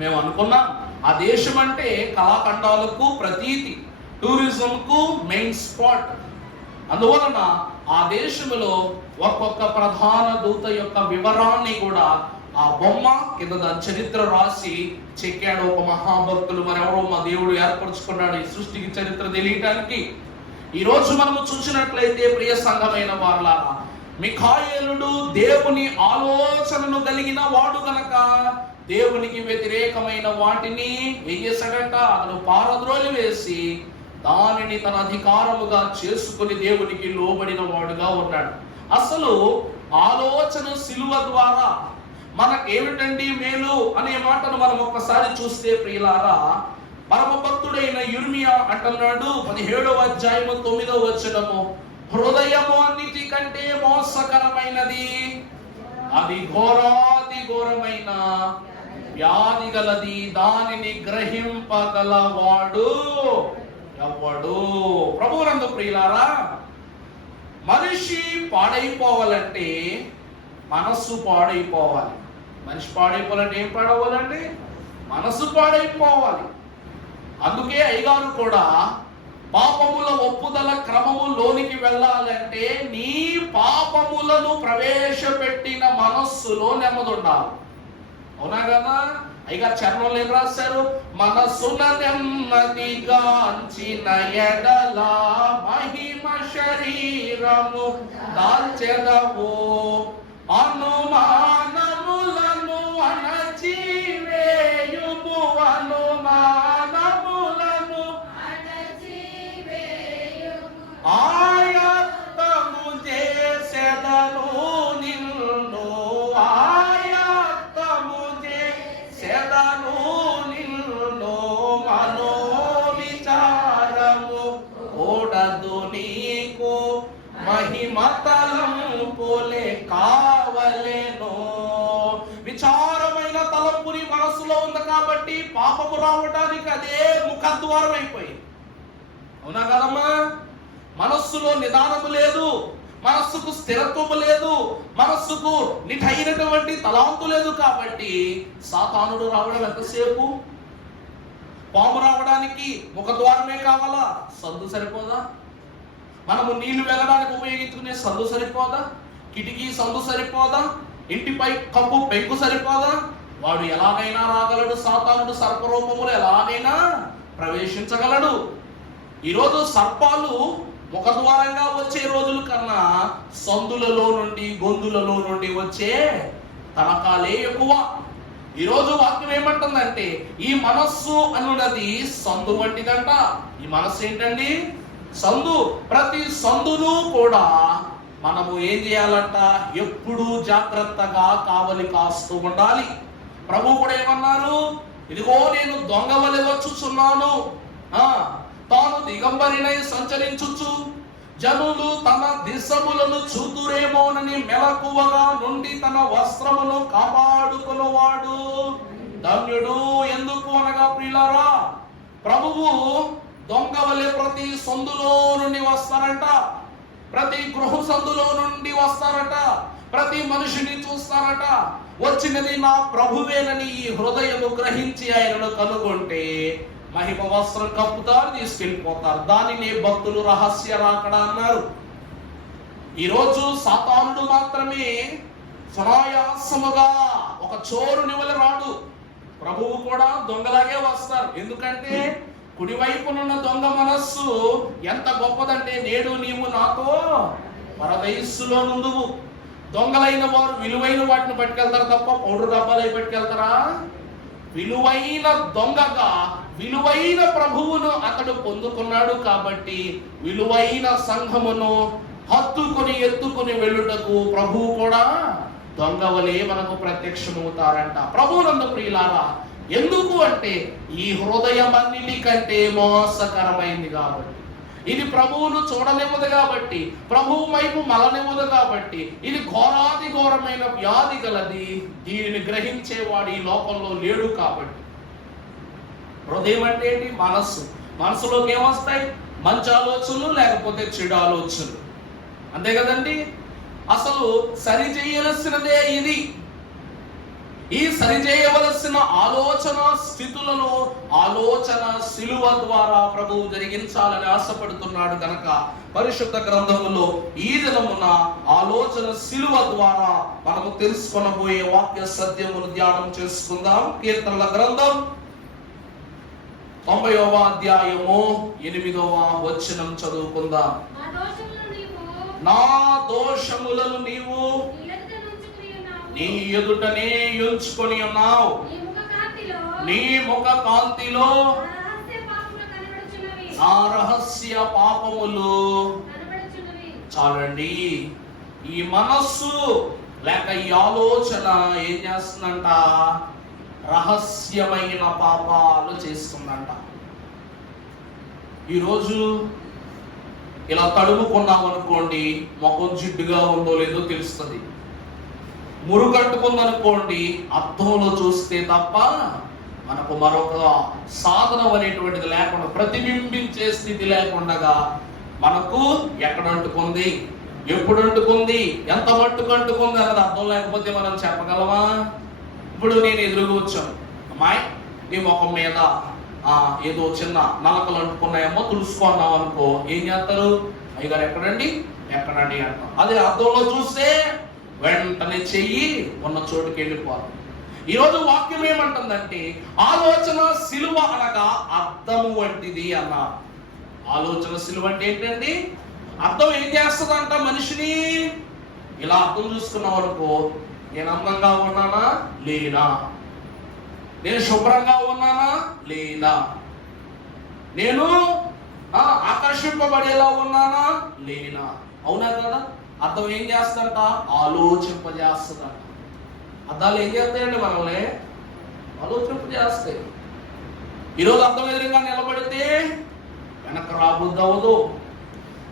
మేము అనుకున్నాం ఆ దేశం అంటే కళాఖండాలకు ప్రతీతి, టూరిజంకు మెయిన్ స్పాట్. అందువలన ఆ దేశంలో ఒక్కొక్క ప్రధాన దూత యొక్క వివరాన్ని కూడా ఆ బొమ్మ కింద దాని చరిత్ర రాసి చెక్కాడు ఒక మహాభక్తులు. మరెవరో మా దేవుడు ఏర్పరచుకున్నాడు ఈ సృష్టికి చరిత్ర తెలియటానికి. ఈ రోజు మనము చూసినట్లయితే ప్రియ సంఘమైన వారలారా, మిఖాయేలుడు దేవుని ఆలోచనను కలిగిన వాడు గనక దేవునికి వ్యతిరేకమైన వాటిని ఏం చేశాడంట, అతను పారద్రోలి వేసి దానిని తన అధికారముగా చేసుకుని దేవునికి లోబడిన వాడుగా ఉన్నాడు. అసలు ఆలోచన సిలువ ద్వారా మనకేమిటండి మేలు అనే మాటను మనం ఒక్కసారి చూస్తే ప్రియులారా, పరమ భక్తుడైన యిర్మీయా అంటున్నాడు 17వ అధ్యాయము 9వ వచనము, హృదయము అన్నిటి కంటే మోసకరమైనది, అది ఘోరాతి ఘోరమైన వ్యాధి గలది, దానిని గ్రహింపగలవాడు ఎవడు. ప్రభువునందు ప్రియులారా, మనిషి పాడైపోవాలంటే మనస్సు పాడైపోవాలి. మనిషి పాడైపోవాలంటే ఏం పాడవ్వాలండి? మనస్సు పాడైపోవాలి. అందుకే అయ్యగారు కూడా పాపముల ఒప్పుదల క్రమము లోనికి వెళ్ళాలంటే నీ పాపములను ప్రవేశపెట్టిన మనస్సులో నెమ్మది ఉండాలి. అవునా కదా? అయ్యగారు చరణంలో ఏం రాశారు? మనస్సున నెమ్మదిగాంచిన ఎడల మహిమ శరీరము దాల్చెదవు, అనుమానములను అణచివేయుము, అనుమానములను ఆయత్తము చేసెదను నిన్ను, ఆయత్తము చేసెదను నిన్ను, మనోవిచారము కూడదు నీకు, మహిమతలంపులే కావలెను. విచారమైన తలంపుని మనస్సులో ఉంది కాబట్టి పాపము రావడానికి అదే ముఖద్వారం అయిపోయింది. అవునా కదమ్మా? మనస్సులో నిదానము లేదు, మనస్సుకు స్థిరత్వము లేదు, మనస్సుకు నిఠైనటువంటి తలాంతు లేదు. కాబట్టి సాతానుడు రావడం ఎంతసేపు? పాము రావడానికి ముఖద్వారమే కావాలా? సందు సరిపోదా? మనము నీళ్లు వెళ్ళడానికి ఉపయోగించుకునే సందు సరిపోదా? కిటికీ సందు సరిపోదా? ఇంటిపై కప్పు పెంకు సరిపోదా? వాడు ఎలాగైనా రాగలడు. సాతానుడు సర్పరూపములు ఎలాగైనా ప్రవేశించగలడు. ఈరోజు సర్పాలు ముఖద్వారంగా వచ్చే రోజుల కన్నా సందులలో నుండి, గొంతులలో నుండి వచ్చే తనకాలే ఎక్కువ. ఈరోజు వాక్యం ఏమంటుందంటే, ఈ మనస్సు అనున్నది సందు వంటిదంట. ఈ మనస్సు ఏంటండి? సందు. ప్రతి సందును కూడా మనము ఏం చేయాలంట? ఎప్పుడూ జాగ్రత్తగా కావలి కాస్తూ ఉండాలి. ప్రభు కూడా ఏమన్నారు? ఇదిగో నేను దొంగ వలె వచ్చుచున్నాను, తాను దిగంబరినై సంచరించుచు జనులు తన దిశములను చూతురేమోనని మెలకువగా నుండి తన వస్త్రమును కాపాడుకున్నవాడు ధన్యుడు. ఎందుకు అనగా ప్రియులారా, ప్రభువు దొంగ వలె ప్రతి సందులో నుండి వస్తారంట, ప్రతి గృహ సందులో నుండి వస్తారట, ప్రతి మనిషిని చూస్తారట. వచ్చినది నా ప్రభువేనని ఈ హృదయము గ్రహించి ఆయనను కనుగొంటే మహిమ వస్త్రం కప్పుతారు, తీసుకెళ్ళిపోతారు. దానిని భక్తులు రహస్య రాకడ అన్నారు. ఈరోజు సాతానుడు మాత్రమే సునాయాసముగా ఒక చోరుని వలె రాడు. ప్రభువు కూడా దొంగలాగే వస్తారు. ఎందుకంటే కుడివైపునున్న దొంగ మనస్సు ఎంత గొప్పదంటే, నేడు నీవు నాతో పరదయస్సులో నుండువు. దొంగలైన వారు విలువైన వాటిని పట్టుకెళ్తారు తప్ప పౌడర్ డబ్బాలు పట్టుకెళ్తారా? విలువైన దొంగగా విలువైన ప్రభువును అతడు పొందుకున్నాడు. కాబట్టి విలువైన సంఘమును హత్తుకుని ఎత్తుకుని వెళ్ళుటకు ప్రభువు కూడా దొంగవలే మనకు ప్రత్యక్షమవుతారంట. ప్రభువునందు ప్రియులారా, ఎందుకు అంటే ఈ హృదయం అన్నిటి కంటే మోసకరమైంది కాబట్టి, ఇది ప్రభువును చూడనివ్వదు కాబట్టి, ప్రభువు వైపు మలనివ్వదు కాబట్టి, ఇది ఘోరాది ఘోరమైన వ్యాధి గలది. దీనిని గ్రహించేవాడు ఈ లోకంలో లేడు. కాబట్టి హృదయం అంటే ఏంటి? మనస్సు. మనసులోకి ఏమొస్తాయి? మంచి ఆలోచనలు, లేకపోతే చెడు ఆలోచనలు. అంతే కదండి? అసలు సరి చేయవలసినదే ఇది. ఈ సరిచేయవలసిన ఆలోచన స్థితులను ఆలోచన శిలువ ద్వారా ప్రభువు జరిగించాలని ఆశపడుతున్నాడు కనుక పరిశుద్ధ గ్రంథములో ఈ దినమున ఆలోచన శిలువ ద్వారా మనము తెలుసుకొనబోయే వాక్య సత్యమును ధ్యానం చేసుకుందాం. కీర్తనల గ్రంథం 90వ అధ్యాయము 8వ వచనం చదువుకుందాం. నా దోషములను నీవు నీ ఎదుటనే ఉంచుకొని ఉన్నావు, నీ ముఖ కాంతిలో నా రహస్య పాపములు. చాలండి. ఈ మనస్సు లేక ఈ ఆలోచన ఏం చేస్తుందంట? రహస్యమైన పాపాలు చేస్తుందంట. ఈరోజు ఇలా తడుముకున్నాం అనుకోండి, ముఖం జిడ్డుగా ఉందో లేదో తెలుస్తుంది. మురుగట్టుకుందనుకోండి, అద్దంలో చూస్తే తప్ప మనకు మరొక సాధనం అనేటువంటిది లేకుండా, ప్రతిబింబించే స్థితి లేకుండా మనకు ఎక్కడ అంటుకుంది, ఎప్పుడు అంటుకుంది, ఎంత మట్టుకు అంటుకుంది అన్నది అర్థం లేకపోతే మనం చెప్పగలమా? ఇప్పుడు నేను ఎదురుగా వచ్చాను, అమ్మాయి నీ ముఖం మీద ఏదో చిన్న నలకలు అంటుకున్నాయేమో తుడుచుకున్నాం అనుకో, ఏం చేస్తారు? అయ్యగారు ఎక్కడండి ఎక్కడండి అంటాం. అదే అద్దంలో చూస్తే వెంటనే చెయ్యి ఉన్న చోటుకి వెళ్ళిపోవాలి. ఈరోజు వాక్యం ఏమంటుందంటే, ఆలోచన సిలువ అనగా అద్దము వంటిది అన్నారు. ఆలోచన సిలువ అంటే ఏంటండి? అద్దం ఏం చేస్తుందంట? మనిషిని ఇలా అద్దం చూసుకున్నాం అనుకో, నేను అందంగా ఉన్నానా లేనా, నేను శుభ్రంగా ఉన్నానా లేనా, నేను ఆకర్షింపబడేలా ఉన్నానా లేనా? అవునా కదా? అర్థం ఏం చేస్తాంట? ఆలోచింపజేస్తుందంట. అర్థాలు ఏం చేస్తాయండి? మనల్ని ఆలోచింపజేస్తాయి. ఈరోజు అర్థం ఎదురుగా నిలబడితే వెనక రాబుద్ది అవ్వదు.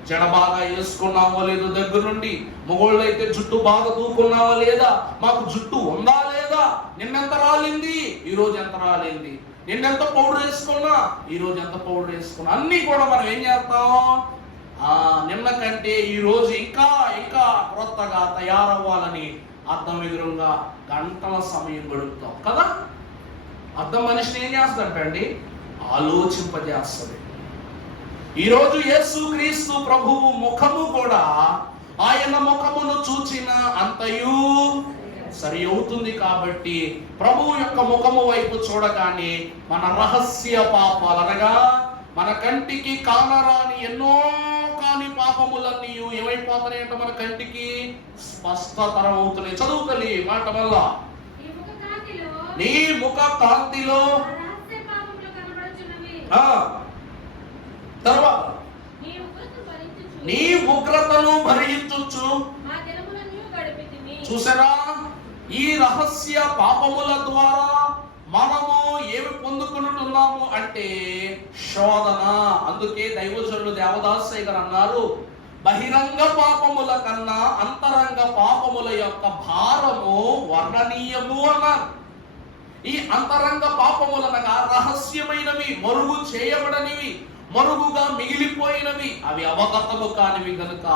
జడ బాగా వేసుకున్నావో లేదో దగ్గర నుండి, మొగోళ్ళు అయితే జుట్టు బాగా దూకున్నావా లేదా, మాకు జుట్టు ఉందా లేదా, నిన్నెంత రాలింది, ఈ రోజు ఎంత రాలింది, నిన్నెంత పౌడర్ వేసుకున్నా, ఈ రోజు ఎంత పౌడర్ వేసుకున్నా, అన్ని కూడా మనం ఏం చేస్తాం? నిన్న కంటే ఈ రోజు ఇంకా ఇంకా కొత్తగా తయారవ్వాలని అర్థం ఎదురుగా గంటల సమయం గడుపుతాం కదా. అర్థం మనిషిని ఏం చేస్తాడండి? ఆలోచింపజేస్తుంది. ఈరోజు యేసు క్రీస్తు ప్రభువు ముఖము కూడా ఆయన ముఖమును చూచిన అంతయు సరి అవుతుంది. కాబట్టి ప్రభువు యొక్క ముఖము వైపు చూడగానే మన రహస్య పాపాలు అనగా మన కంటికి కానరాని ఎన్నో కాని పాపములన్నీ ఏమైపోతున్నాయంట? మన కంటికి స్పష్టతరం అవుతున్నాయి. చదువుతలి మాట వల్ల నీ ముఖ కాంతిలో తర్వాత నీ ఉగ్రతను భరించుచు. చూసారా? ఈ రహస్య పాపముల ద్వారా మనము ఏమి పొందుకుంటున్నాము అంటే శోధన. అందుకే దైవజనులు దేవదాసయ్య గారు అన్నారు, బహిరంగ పాపముల కన్నా అంతరంగ పాపముల యొక్క భారము వర్ణనీయము అన్నారు. ఈ అంతరంగ పాపములనగా రహస్యమైనవి, మరుగు చేయబడనివి, మరుగుగా మిగిలిపోయినవి, అవి అవగతము కానివి గనుక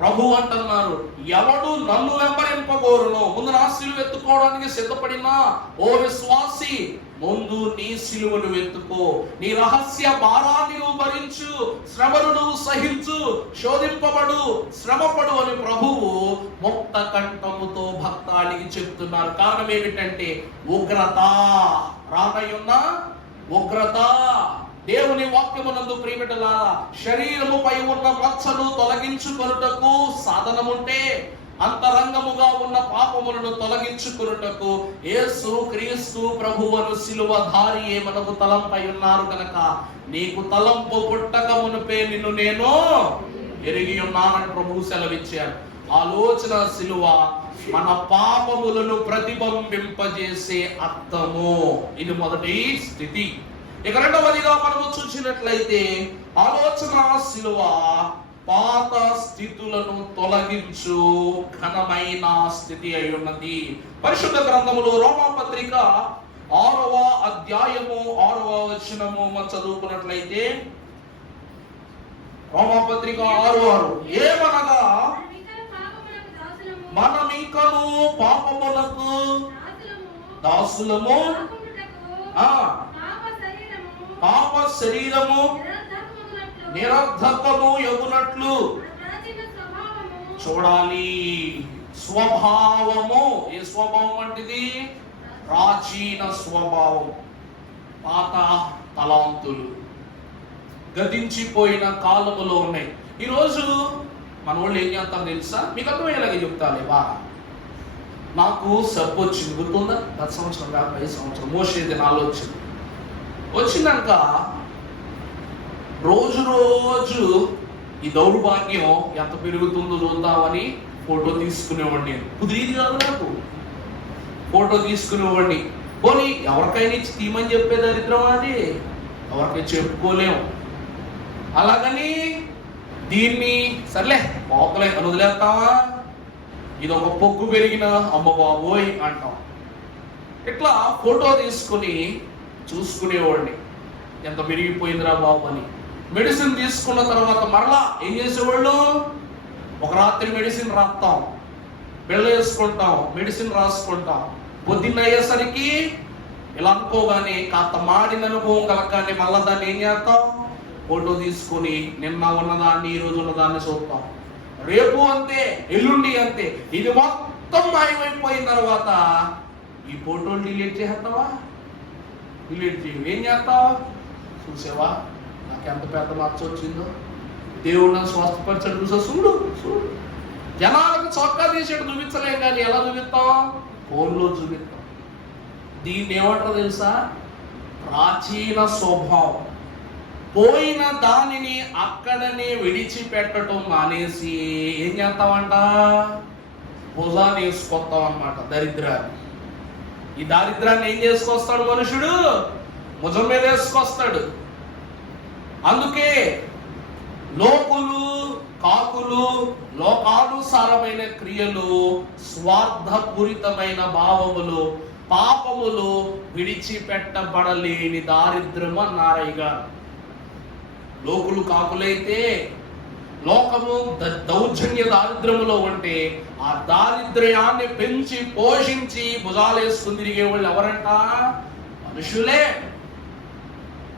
ప్రభు అంటున్నారు, ఎవడు నన్ను వెంబడింపగోరునో, ముందు నా సిలువ ఎత్తుకోవడానికి సిద్ధపడినా ఓ విశ్వాసి, ముందు నీ సిలువను వెతుకో, నీ రహస్య భారాన్ని నువ్వు భరించు, శ్రమను నువ్వు సహించు, శోధింపబడు, శ్రమపడు అని ప్రభువు ముక్త కంఠముతో భక్తాళికి చెప్తున్నారు. కారణం ఏమిటంటే ఉగ్రత, రానయున్న ఉగ్రత. దేవుని వాక్యమునందు ప్రియమిటలారా, శరీరముపై ఉన్న మచ్చను తొలగించుకొనుటకు సాధనముంటే అంతరంగముగా ఉన్న పాపములను తొలగించుకొనుటకు యేసు క్రీస్తు ప్రభువును సిలువధారియే మనకు తలంపై ఉన్నారు కనుక నీకు తలంపు పుట్టక మునుపే నిన్ను నేను ఎరిగి ఉన్నానని ప్రభువు సెలవిచ్చారు. ఆలోచన సిలువ మన పాపములను ప్రతిబింబింపజేసే అర్థము. ఇది మొదటి స్థితి. ఇక రెండవదిగా మనము చూసినట్లయితే ఆలోచన సిలువ పాత స్థితులను తొలగించు ఘనమైన స్థితి అయి ఉన్నది. పరిశుద్ధ గ్రంథములో రోమాపత్రిక 6వ అధ్యాయము 6వ వచనము మనం చదువుకున్నట్లయితే, రోమాపత్రిక 6:6 ఏమనగా మనమింకను పాపములకు దాసులము, పాప శరీరము నిరర్ధకము యగునట్లు చూడాలి. స్వభావము, ఏ స్వభావం అంటిది? ప్రాచీన స్వభావం, పాత తలాంతులు గతించిపోయిన కాలములో ఉన్నాయి. ఈరోజు మన వాళ్ళు ఏం చేస్తాం తెలుసా? మీకు అర్థమయ్యేలాగా చెప్తాను బాగా. నాకు సబ్బు వచ్చింది, గుర్తుందా? గత సంవత్సరం కాక 5 సంవత్సరం మోసే దినాలు వచ్చినాక రోజు రోజు ఈ దౌర్భాగ్యం ఎంత పెరుగుతుందో చూద్దామని ఫోటో తీసుకునేవాడిని. కుదిరిది కాదు నాకు, ఫోటో తీసుకునేవాడిని. పోనీ ఎవరికైనా ఇచ్చి తీయమని చెప్పే దరిద్రం అది, ఎవరికైనా చెప్పుకోలేము. అలాగని దీన్ని సర్లే పోకలే అని వదిలేస్తావా? ఇది ఒక పొగ్గు పెరిగిన అమ్మ బాబోయ్ అంటాం. ఇట్లా ఫోటో తీసుకుని చూసుకునేవాడిని, ఎంత పెరిగిపోయిందిరా బాబు అని. మెడిసిన్ తీసుకున్న తర్వాత మరలా ఏం చేసేవాళ్ళు? ఒక రాత్రి మెడిసిన్ రాస్తాం, బిళ్ళ వేసుకుంటాం, మెడిసిన్ రాసుకుంటాం. పొద్దున్న అయ్యేసరికి ఇలా అనుకోగానే కాస్త మాడిన అనుభవం కలగానే మళ్ళా దాన్ని ఏం చేస్తాం? ఫోటో తీసుకుని నిన్న ఉన్నదాన్ని ఈ రోజు ఉన్నదాన్ని చూస్తాం. రేపు అంతే, ఎల్లుండి అంతే. ఇది మొత్తం మాయమైపోయిన తర్వాత ఈ ఫోటోలు డిలీట్ చేస్తావా? డిలీట్ చేయి. ఏం చేస్తావు? చూసావా నాకు ఎంత పెద్ద మచ్చ వచ్చిందో, దేవుడు నన్ను స్వస్థపరిచాడు చూసా, చూడు చూడు. జనాలకు చొక్కా తీసేట్టు చూపించలేం, కానీ ఎలా చూపిస్తాం? ఫోన్లో చూపిస్తాం. దీన్ని ఏమంటారు తెలుసా? ప్రాచీన స్వభావం. పోయిన దానిని అక్కడనే విడిచిపెట్టడం మానేసి ఏం చేస్తామంట? భుజాన్ని వేసుకొస్తాం అన్నమాట దరిద్రాన్ని. ఈ దారిద్రాన్ని ఏం చేసుకొస్తాడు మనుషుడు? భుజం మీద వేసుకొస్తాడు. అందుకే లోకులు, కాకులు, లోకానుసారమైన క్రియలు, స్వార్థపూరితమైన భావములు, పాపములు విడిచిపెట్టబడలేని దారిద్రము అన్నారయ్య గారు. లోకులు కాకులైతే లోకము దౌర్జన్య దారిద్రములో ఉంటే ఆ దారిద్ర్యాన్ని పెంచి పోషించి భుజాలేసుకుని తిరిగే వాళ్ళు ఎవరంట? మనుషులే.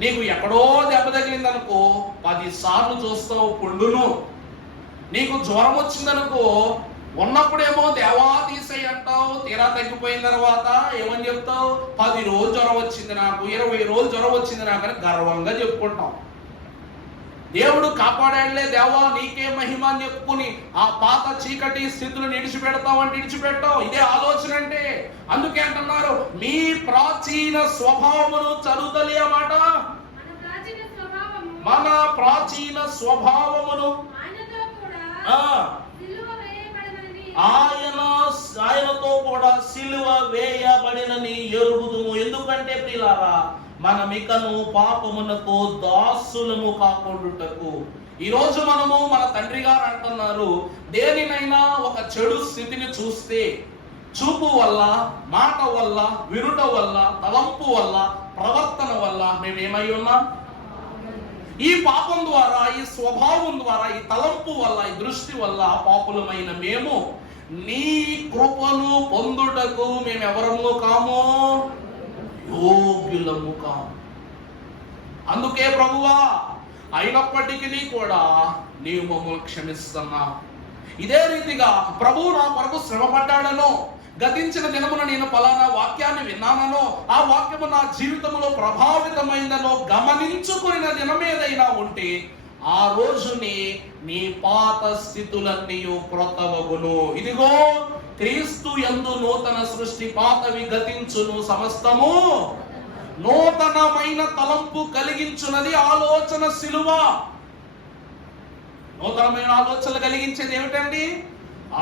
నీకు ఎక్కడో దెబ్బ తగిలిందనుకో 10 సార్లు చూస్తావు పుండును. నీకు జ్వరం వచ్చిందనుకో ఉన్నప్పుడేమో దేవా తీసేయి అంటావు, తీరా తగ్గిపోయిన తర్వాత ఏమని చెప్తావు? 10 రోజులు జ్వరం వచ్చింది నాకు, 20 రోజులు జ్వరం వచ్చింది నాకు అని గర్వంగా చెప్పుకుంటాం. దేవుడు కాపాడాడులే దేవా నీకే మహిమ అని చెప్పుకుని ఆ పాత చీకటి స్థితులను ఇడిచిపెడతావంటే ఇడిచిపెట్టావు. ఇదే ఆలోచన అంటే. అందుకే అంటున్నారు మీ ప్రాచీన స్వభావమును చదువుతలే అన్నమాట. మన ప్రాచీన స్వభావమును ఆయనతో కూడా సిలువ వేయబడినని ఎరుగుదుము. ఎందుకంటే ప్రియులారా మనమికను పాపమునకు దాసులము కాకుండుటకు. ఈరోజు మనము మన తండ్రి గారు అంటున్నారు, దేనినైనా ఒక చెడు స్థితిని చూస్తే చూపు వల్ల, మాట వల్ల, వినుట వల్ల, తలంపు వల్ల, ప్రవర్తన వల్ల మేమేమై ఉన్నాం? ఈ పాపం ద్వారా, ఈ స్వభావం ద్వారా, ఈ తలంపు వల్ల, ఈ దృష్టి వల్ల పాపులమైన మేము నీ కృపను పొందుటకు మేమెవరము కాము, యోగ్యులము కాము. అందుకే ప్రభువా అయినప్పటికీ కూడా నీవు మమ్మల్ని క్షమిస్తున్నా. ఇదే రీతిగా ప్రభువు నా కొరకు శ్రమపడ్డాడనో, గతించిన దినమున నేను పలానా వాక్యాన్ని విన్నానో, ఆ వాక్యము నా జీవితంలో ప్రభావితమైందనో గమనించుకున్న దినం ఏదైనా ఉంటే ఆ రోజుని నీ పాత స్థితులన్నీ క్రొత్తవగును. ఇదిగో క్రీస్తు యందు నూతన సృష్టి, పాతవి గతించును, సమస్తము నూతనమైన తలంపు కలిగించున్నది ఆలోచన సిలువ. నూతనమైన ఆలోచనలు కలిగించేది ఏమిటండి?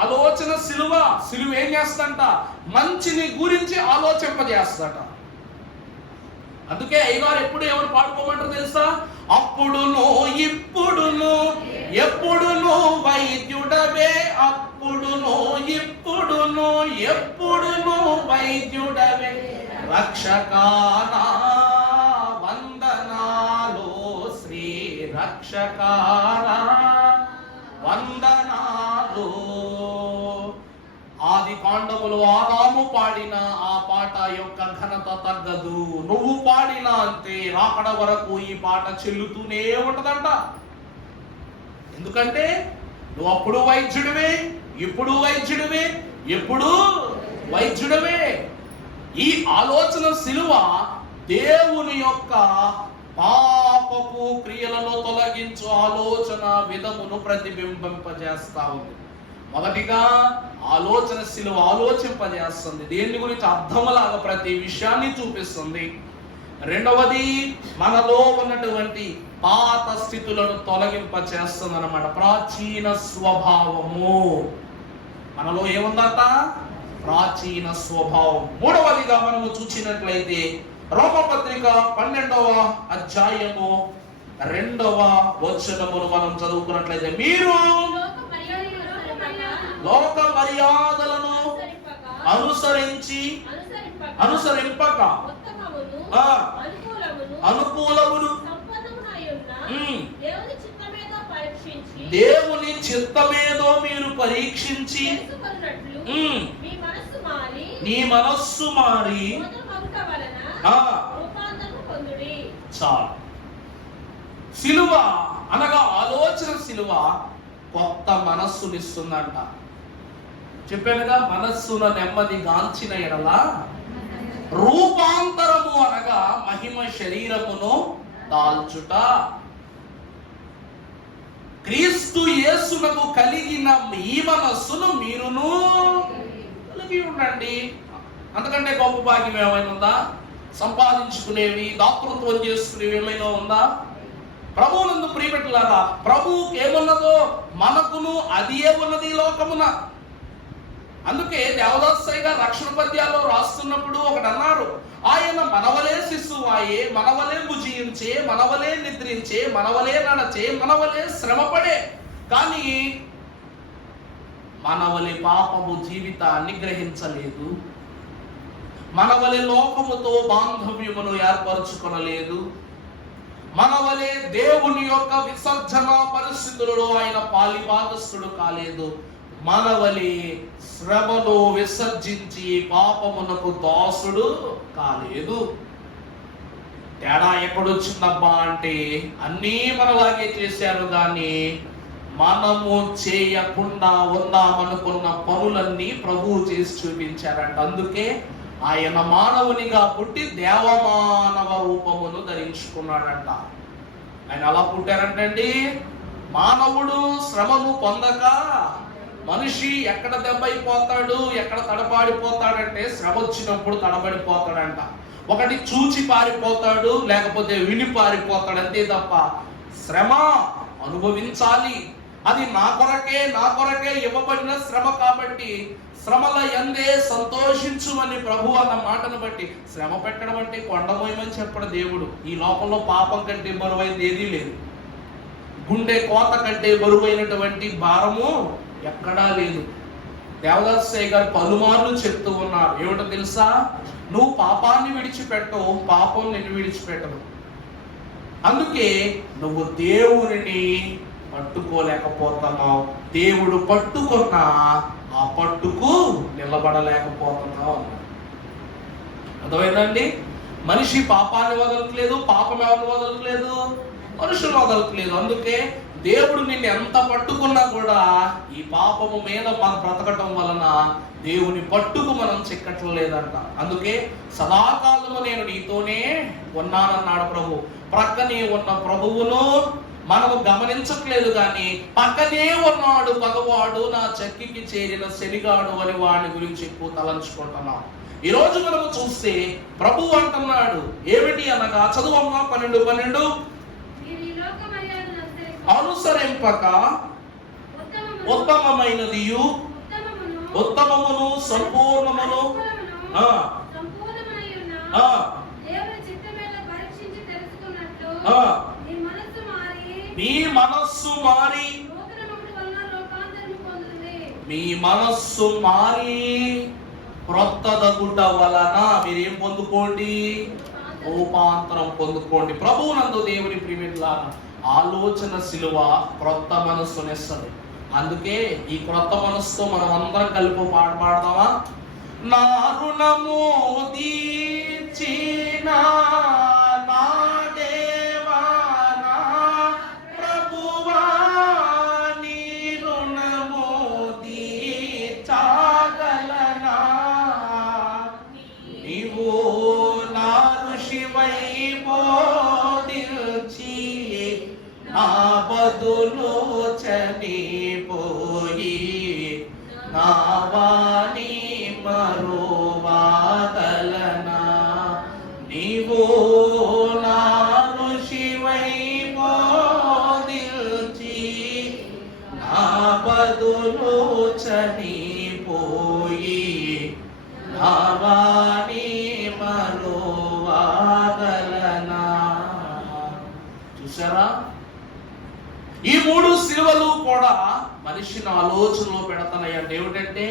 ఆలోచన సిలువ. సిలువ ఏం చేస్తంట? మంచిని గురించి ఆలోచింపజేస్తట. అందుకే అయ్యగారు ఎప్పుడు ఎవరు పాడుకోమంటారు తెలుసా? అప్పుడును ఇప్పుడును ఎప్పుడును వైద్యుడవే, అప్పుడును ఇప్పుడును ఎప్పుడును వైద్యుడవే, రక్షకానా వందనాలు, శ్రీ రక్షకానా వందనాలు. ఆది కాండములు ఆదాము పాడిన ఆ పాట యొక్క ఘనత తగ్గదు. నువ్వు పాడినా అంతే, రాకడ వరకు ఈ పాట చెల్లుతూనే ఉంటదంట. ఎందుకంటే నువ్వు అప్పుడు వైద్యుడివే, ఇప్పుడు వైద్యుడివే, ఎప్పుడు వైద్యుడివే. ఈ ఆలోచన సిలువ దేవుని యొక్క పాపపు క్రియలను తొలగించు ఆలోచన విధమును ప్రతిబింబింపజేస్తా ఉంది. మొదటిగా ఆలోచన సిలువ ఆలోచింపజేస్తుంది, దేని గురించి అర్థములాగా ప్రతి విషయాన్ని చూపిస్తుంది. రెండవది మనలో ఉన్నటువంటి పాత స్థితులను తొలగింపచేస్తుంది అన్నమాట. ప్రాచీన స్వభావము మనలో ఏముందంట? ప్రాచీన స్వభావం. మూడవదిగా మనము చూసినట్లయితే రోమపత్రిక 12వ అధ్యాయము 2వ వచనమును మనం చదువుకున్నట్లయితే, మీరు లోక మర్యాదలను అనుసరింపక అనుకూలమును దేవుని చిత్తమేదో మీరు పరీక్షించి నీ మనస్సు మారి చాలు. సిలువ అనగా ఆలోచన సిలువ కొత్త మనస్సునిస్తుందంట. చెప్పానుగా, మనస్సున నెమ్మది గాంచిన ఎడల రూపాంతరము అనగా మహిమ శరీరమును దాల్చుట. క్రీస్తు యేసునకు కలిగిన ఈ మనస్సును మీరును కలిగి ఉండండి. అంతకంటే గొప్ప భాగ్యం ఏమైనా ఉందా? సంపాదించుకునేవి, దాతృత్వం చేసుకునేవి ఏమైనా ఉందా? ప్రభువునందు ప్రియపెట్టలారా, ప్రభువుకి ఏమున్నదో మనకును అదియే ఉన్నది ఈ లోకమున. అందుకే దేవదాసయ్య గారు రక్షణ పద్యాల్లో రాస్తున్నప్పుడు ఒకటి అన్నారు, ఆయన మనవలే శిశువాయే, మనవలే భుజించే, మనవలే నిద్రించే, మనవలే నడచే, మనవలే శ్రమపడే, కానీ మనవలే పాపము జీవితాన్ని గ్రహించలేదు, మనవలే లోకముతో బాంధవ్యమును ఏర్పరచుకొనలేదు, మనవలే దేవుని యొక్క విసర్జన పరిస్థితులలో ఆయన పాలిభాగస్థుడు కాలేదు, మనవలే శ్రమను విసర్జించి పాపమునకు దాసుడు కాలేదు. తేడా ఎక్కడొచ్చిందబ్బా అంటే అన్నీ మనలాగే చేశారు, కానీ మనము చేయకుండా ఉందామనుకున్న పనులన్నీ ప్రభువు చేసి చూపించారంట. అందుకే ఆయన మానవునిగా పుట్టి దేవమానవ రూపమును ధరించుకున్నాడంట. ఆయన అలా పుట్టారంటండి, మానవుడు శ్రమను పొందక మనిషి ఎక్కడ దెబ్బైపోతాడు, ఎక్కడ తడబాడిపోతాడంటే శ్రమ వచ్చినప్పుడు తడబడిపోతాడంట. ఒకటి చూచి పారిపోతాడు, లేకపోతే విని పారిపోతాడు, అంతే తప్ప శ్రమ అనుభవించాలి. అది నా కొరకే ఇవ్వబడిన శ్రమ కాబట్టి శ్రమల యందే సంతోషించుమని ప్రభు అన్న మాటను బట్టి, శ్రమ పెట్టడం అంటే కొండమోయమని చెప్పడు దేవుడు. ఈ లోకంలో పాపం కంటే బరువైంది ఏదీ లేదు, గుండె కోత కంటే బరువైనటువంటి భారము ఎక్కడా లేదు. దేవదాసయ్య గారు పలుమార్లు చెప్తూ ఉన్నారు, ఏమిటో తెలుసా, నువ్వు పాపాన్ని విడిచిపెట్టవు, పాపం నిన్ను విడిచిపెట్టవు. అందుకే నువ్వు దేవుడిని పట్టుకోలేకపోతున్నావు, దేవుడు పట్టుకున్న ఆ పట్టుకు నిలబడలేకపోతున్నావు. అర్థమైందండి? మనిషి పాపాన్ని వదలట్లేదు, పాపం ఎవరిని వదలట్లేదు, మనుషులు వదలట్లేదు. అందుకే దేవుడు నిన్ను ఎంత పట్టుకున్నా కూడా ఈ పాపము మీద మనం బ్రతకటం వలన దేవుని పట్టుకు మనం చిక్కట్లేదంట. అందుకే సదాకాలము నేను నీతోనే ఉన్నానన్నాడు ప్రభు. ప్రక్కనే ఉన్న ప్రభువును మనము గమనించట్లేదు, కానీ పక్కనే ఉన్నాడు పగవాడు, నా చక్కికి చేరిన శనిగాడు అని వాడి గురించి ఎక్కువ తలంచుకుంటున్నాం. ఈ రోజు మనము చూస్తే ప్రభు అంటున్నాడు ఏమిటి అనగా, చదువమ్మా 12:12, అనుసరింపక ఉత్తమమైనదియు ఉత్తమమును సంపూర్ణమును మీ మనస్సు మారి క్రొత్తదగుట వలన మీరేం పొందుకోండి, రూపాంతరం పొందుకోండి. ప్రభువునందు దేవుని ప్రియమిత్రులారా, ఆలోచన సిలువ క్రొత్త మనస్సునిస్తుంది. అందుకే ఈ క్రొత్త మనస్సుతో మనం అందరం కలిపి పాట పాడదామా? నా రుణము తీర్చిన నా దేవా నా ప్రభువా, నీ రుణము తీర్చగలనా, నీవు నా ఋషివై బోధించి నా బదులు చనిపోయి నా వాణి మరువగలనా, నీవు నా ఋషివై బోధించి నా బదులు చనిపోయి నా వాణి మరువగలనా. చూసారా, ఈ 3 సిలువలు కూడా మనిషిని ఆలోచనలో పెడతానయ్యండి. ఏమిటంటే,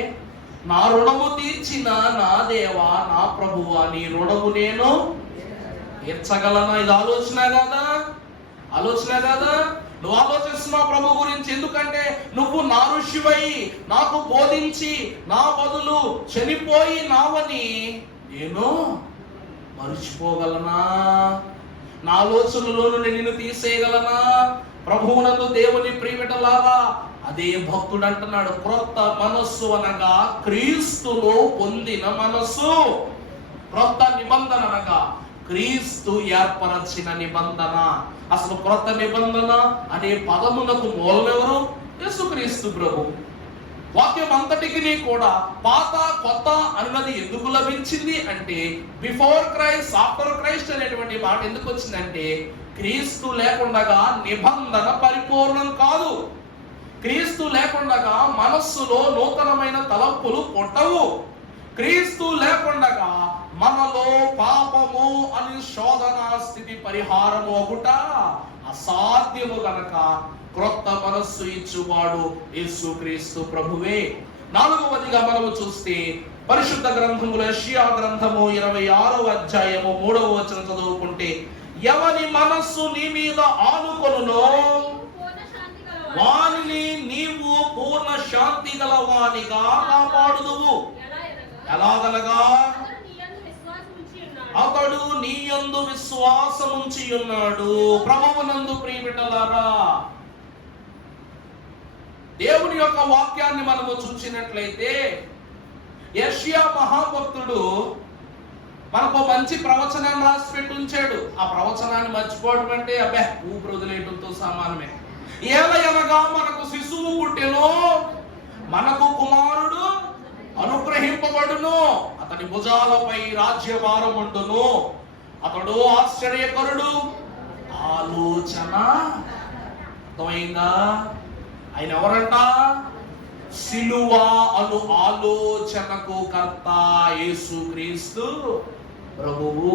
నా రుణము తీర్చిన నా దేవా నా ప్రభువా, నీ రుణము నేను తీర్చగలనా. ఇది ఆలోచన కదా, నువ్వు ఆలోచిస్తున్నావు ప్రభు గురించి. ఎందుకంటే నువ్వు నా ఋషివై నాకు బోధించి నా బదులు చనిపోయి నావని నేను మరిచిపోగలనా, నా ఆలోచనలోను నిన్ను తీసేయగలనా? ప్రభువునందు దేవుని ప్రియమిత్రులారా, అదే భక్తుడు అంటున్నాడు, క్రొత్త మనస్సు అనగా క్రీస్తులో పొందిన మనస్సు. క్రొత్త నిబంధన అనగా క్రీస్తు ఏర్పరచిన నిబంధన. అసలు క్రొత్త నిబంధన అనే పదమునకు మూలమెవరు? యేసుక్రీస్తు ప్రభు. వాక్యం అంతటికి కూడా పాత కొత్త అన్నది ఎందుకు లభించింది అంటే, బిఫోర్ క్రైస్ట్ ఆఫ్టర్ క్రైస్ట్ అనేటువంటి మాట ఎందుకు వచ్చిందంటే, క్రీస్తు లేకుండగా నిబంధన పరిపూర్ణం కాదు. క్రీస్తు లేకుండగా మనస్సులో నూతనమైన తలంపులు పుట్టవు. క్రీస్తు లేకుండగా మనలో పాపము అని శోధన స్థితి పరిహారము ఒకట అసాధ్యము గనక క్రొత్త మనస్సు ఇచ్చువాడు యేసుక్రీస్తు ప్రభువే. 4వదిగా మనము చూస్తే పరిశుద్ధ గ్రంథములో యెషయా గ్రంథము 26వ అధ్యాయము 3వ వచనం చదువుకుంటే, ఎవని మనస్సు నీ మీద ఆనుకొనునో వానిని నీవు పూర్ణ శాంతి గల వానిగా కాపాడుదువు. ఎలాగనగా అతడు నీ యందు విశ్వాసముంచి ఉన్నాడు. ప్రభువునందు ప్రియబిడ్డలారా, దేవుని యొక్క వాక్యాన్ని మనము చూసినట్లయితే యెషయా మహాభక్తుడు మనకు మంచి ప్రవచనాన్ని రాసి పెట్టి ఉంచాడు. ఆ ప్రవచనాన్ని మర్చిపోవడం అంటే అబ్బే ఊపిరి వదిలేయడంతో సమానమే. ఏలయనగా మనకు శిశువు పుట్టెను, మనకు కుమారుడు అనుగ్రహింపబడును, అతని భుజాలపై రాజ్యభారం ఉండును, అతడు ఆశ్చర్యకరుడు, ఆలోచన. అర్థమైందా? ఆయన ఎవరంట? సిలువ అను ఆలోచనకు కర్త యేసుక్రీస్తు ప్రభువు.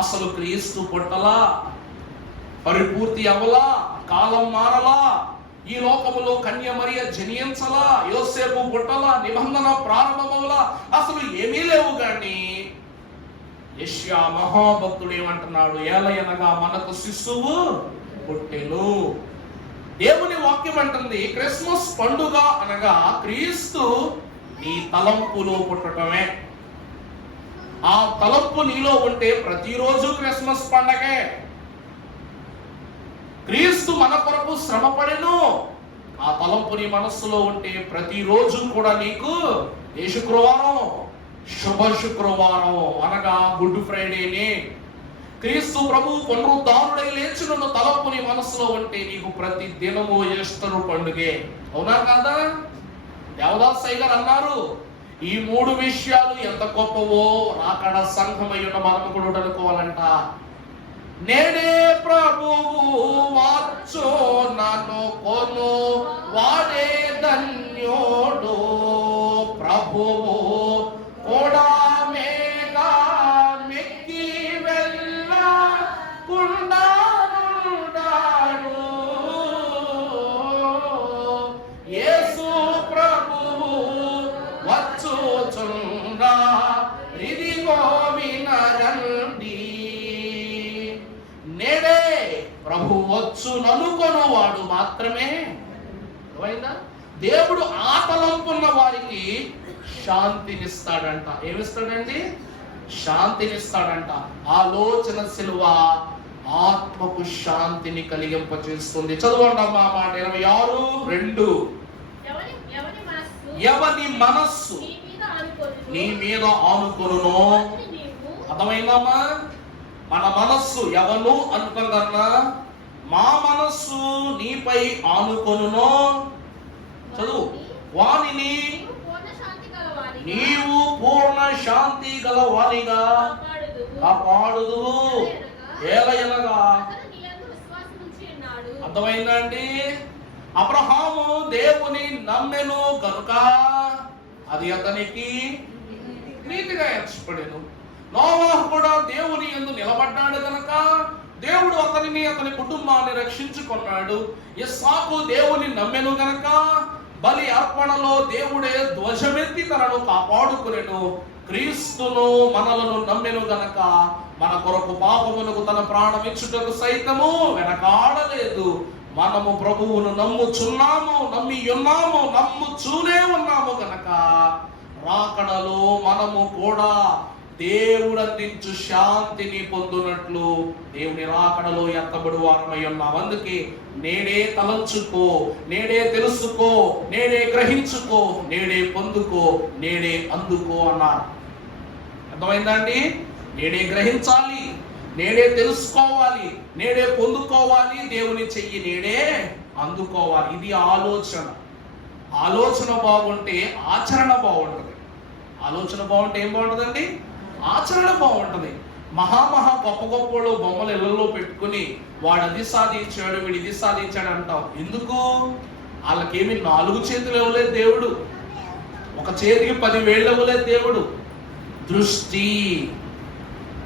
అసలు క్రీస్తు పుట్టలా, పరిపూర్తి అవలా, కాలం మారలా, ఈ లోకములో కన్య మరియ జనించలా, యోసేపు పుట్టలా, నిబంధన ప్రారంభమవలా, అసలు ఏమీ లేవు. కానీ యెషయా మహాభక్తుడు ఏమంటున్నాడు? ఏలయనగా మనకు శిశువు పుట్టెను. దేవుని వాక్యం అంటుంది క్రిస్మస్ పండుగ అనగా క్రీస్తు నీ తలంపులో పుట్టటమే. ఆ తలంపు నీలో ఉంటే ప్రతిరోజు క్రిస్మస్ పండగే. క్రీస్తు మన కొరకు శ్రమపడెను, ఆ తలంపు నీ మనస్సులో ఉంటే ప్రతిరోజు కూడా నీకు ఏ శుక్రవారం? శుభ శుక్రవారం అనగా గుడ్ ఫ్రైడేనే. క్రీస్తు ప్రభువు పునరుద్ధారుడై లేచిన తలంపు నీ మనస్సులో ఉంటే నీకు ప్రతి దినము ఈస్టర్ పండుగే. అవునా కాదా? దేవదాసయ్య గారు అన్నారు, ఈ 3 విషయాలు ఎంత గొప్పవో రాకడ సంఘమై ఉన్న మనకు కూడా అనుకోవాలంట. నేనే ప్రభువు వచ్చు నన్ను కొను వాడే ధన్యోడు, ప్రభువు కూడా మేఘా మెక్కి వెళ్ళకుండా యేసు ప్రభువు వచ్చుచుండా ఇదిగో వినరండి. నేడే ప్రభు వచ్చు ననుకొను వాడు మాత్రమే. దేవుడు ఆ తలంపున్న వారికి శాంతినిస్తాడంట. ఏమిస్తాడండి? శాంతినిస్తాడంట. ఆలోచన సిలువ ఆత్మకు శాంతిని కలిగింపచేస్తుంది. చదవండి అమ్మా మాట 26:2. ఎవని మనస్సు నీ మీద ఆనుకొనునో. అర్థమైందమ్మా? మన మనస్సు ఎవను అనుకుందన్నా, మా మనస్సు నీపై ఆనుకొనునో. చదువు. వానిని నీవు పూర్ణ శాంతి గల వానిగా కాపాడుదువు. ఏలయనగా అర్థమైందండి? అబ్రహాము దేవుని నమ్మెను గనుక అది అతనికి నీతిగా ఎంచబడెను. నోవాహు కూడా దేవుని యందు నిలబడ్డాడు గనుక దేవుడు అతనిని అతని కుటుంబాన్ని రక్షించుకున్నాడు. ఇస్సాకు దేవుని నమ్మెను గనుక బలి అర్పణలో దేవుడే ధ్వజమెత్తి తనను కాపాడుకునెను. క్రీస్తును మనలను నమ్మెను గనక మన కొరకు పాపమునకు తన ప్రాణం ఇచ్చుటకు సైతము వెనకాడలేదు. మనము ప్రభువును నమ్ముచున్నాము, నమ్మి ఉన్నాము, నమ్ముచూనే ఉన్నాము గనక రాకడలో మనము కూడా దేవుడు అందించు శాంతిని పొందునట్లు దేవుని రాకడలో ఎత్తబడి వారమై ఉన్నాం. అందుకే నేడే తలంచుకో, నేడే తెలుసుకో, నేడే గ్రహించుకో, నేడే పొందుకో, నేడే అందుకో అన్నారు. అర్థమైందండి? నేడే గ్రహించాలి, నేడే తెలుసుకోవాలి, నేడే పొందుకోవాలి, దేవుని చెయ్యి నేడే అందుకోవాలి. ఇది ఆలోచన. ఆలోచన బాగుంటే ఆచరణ బాగుంటుంది. ఆలోచన బాగుంటే ఏం బాగుంటుందండి? ఆచరణ బాగుంటుంది. మహా గొప్ప గొప్పలు బొమ్మలు ఇళ్లలో పెట్టుకుని వాడు అది సాధించాడు, వీడు ఇది సాధించాడు అంటాం. ఎందుకు? వాళ్ళకేమి 4 చేతులు ఇవ్వలేదు దేవుడు, ఒక చేతికి 10 వేళ్ళు ఇవ్వలేదు దేవుడు.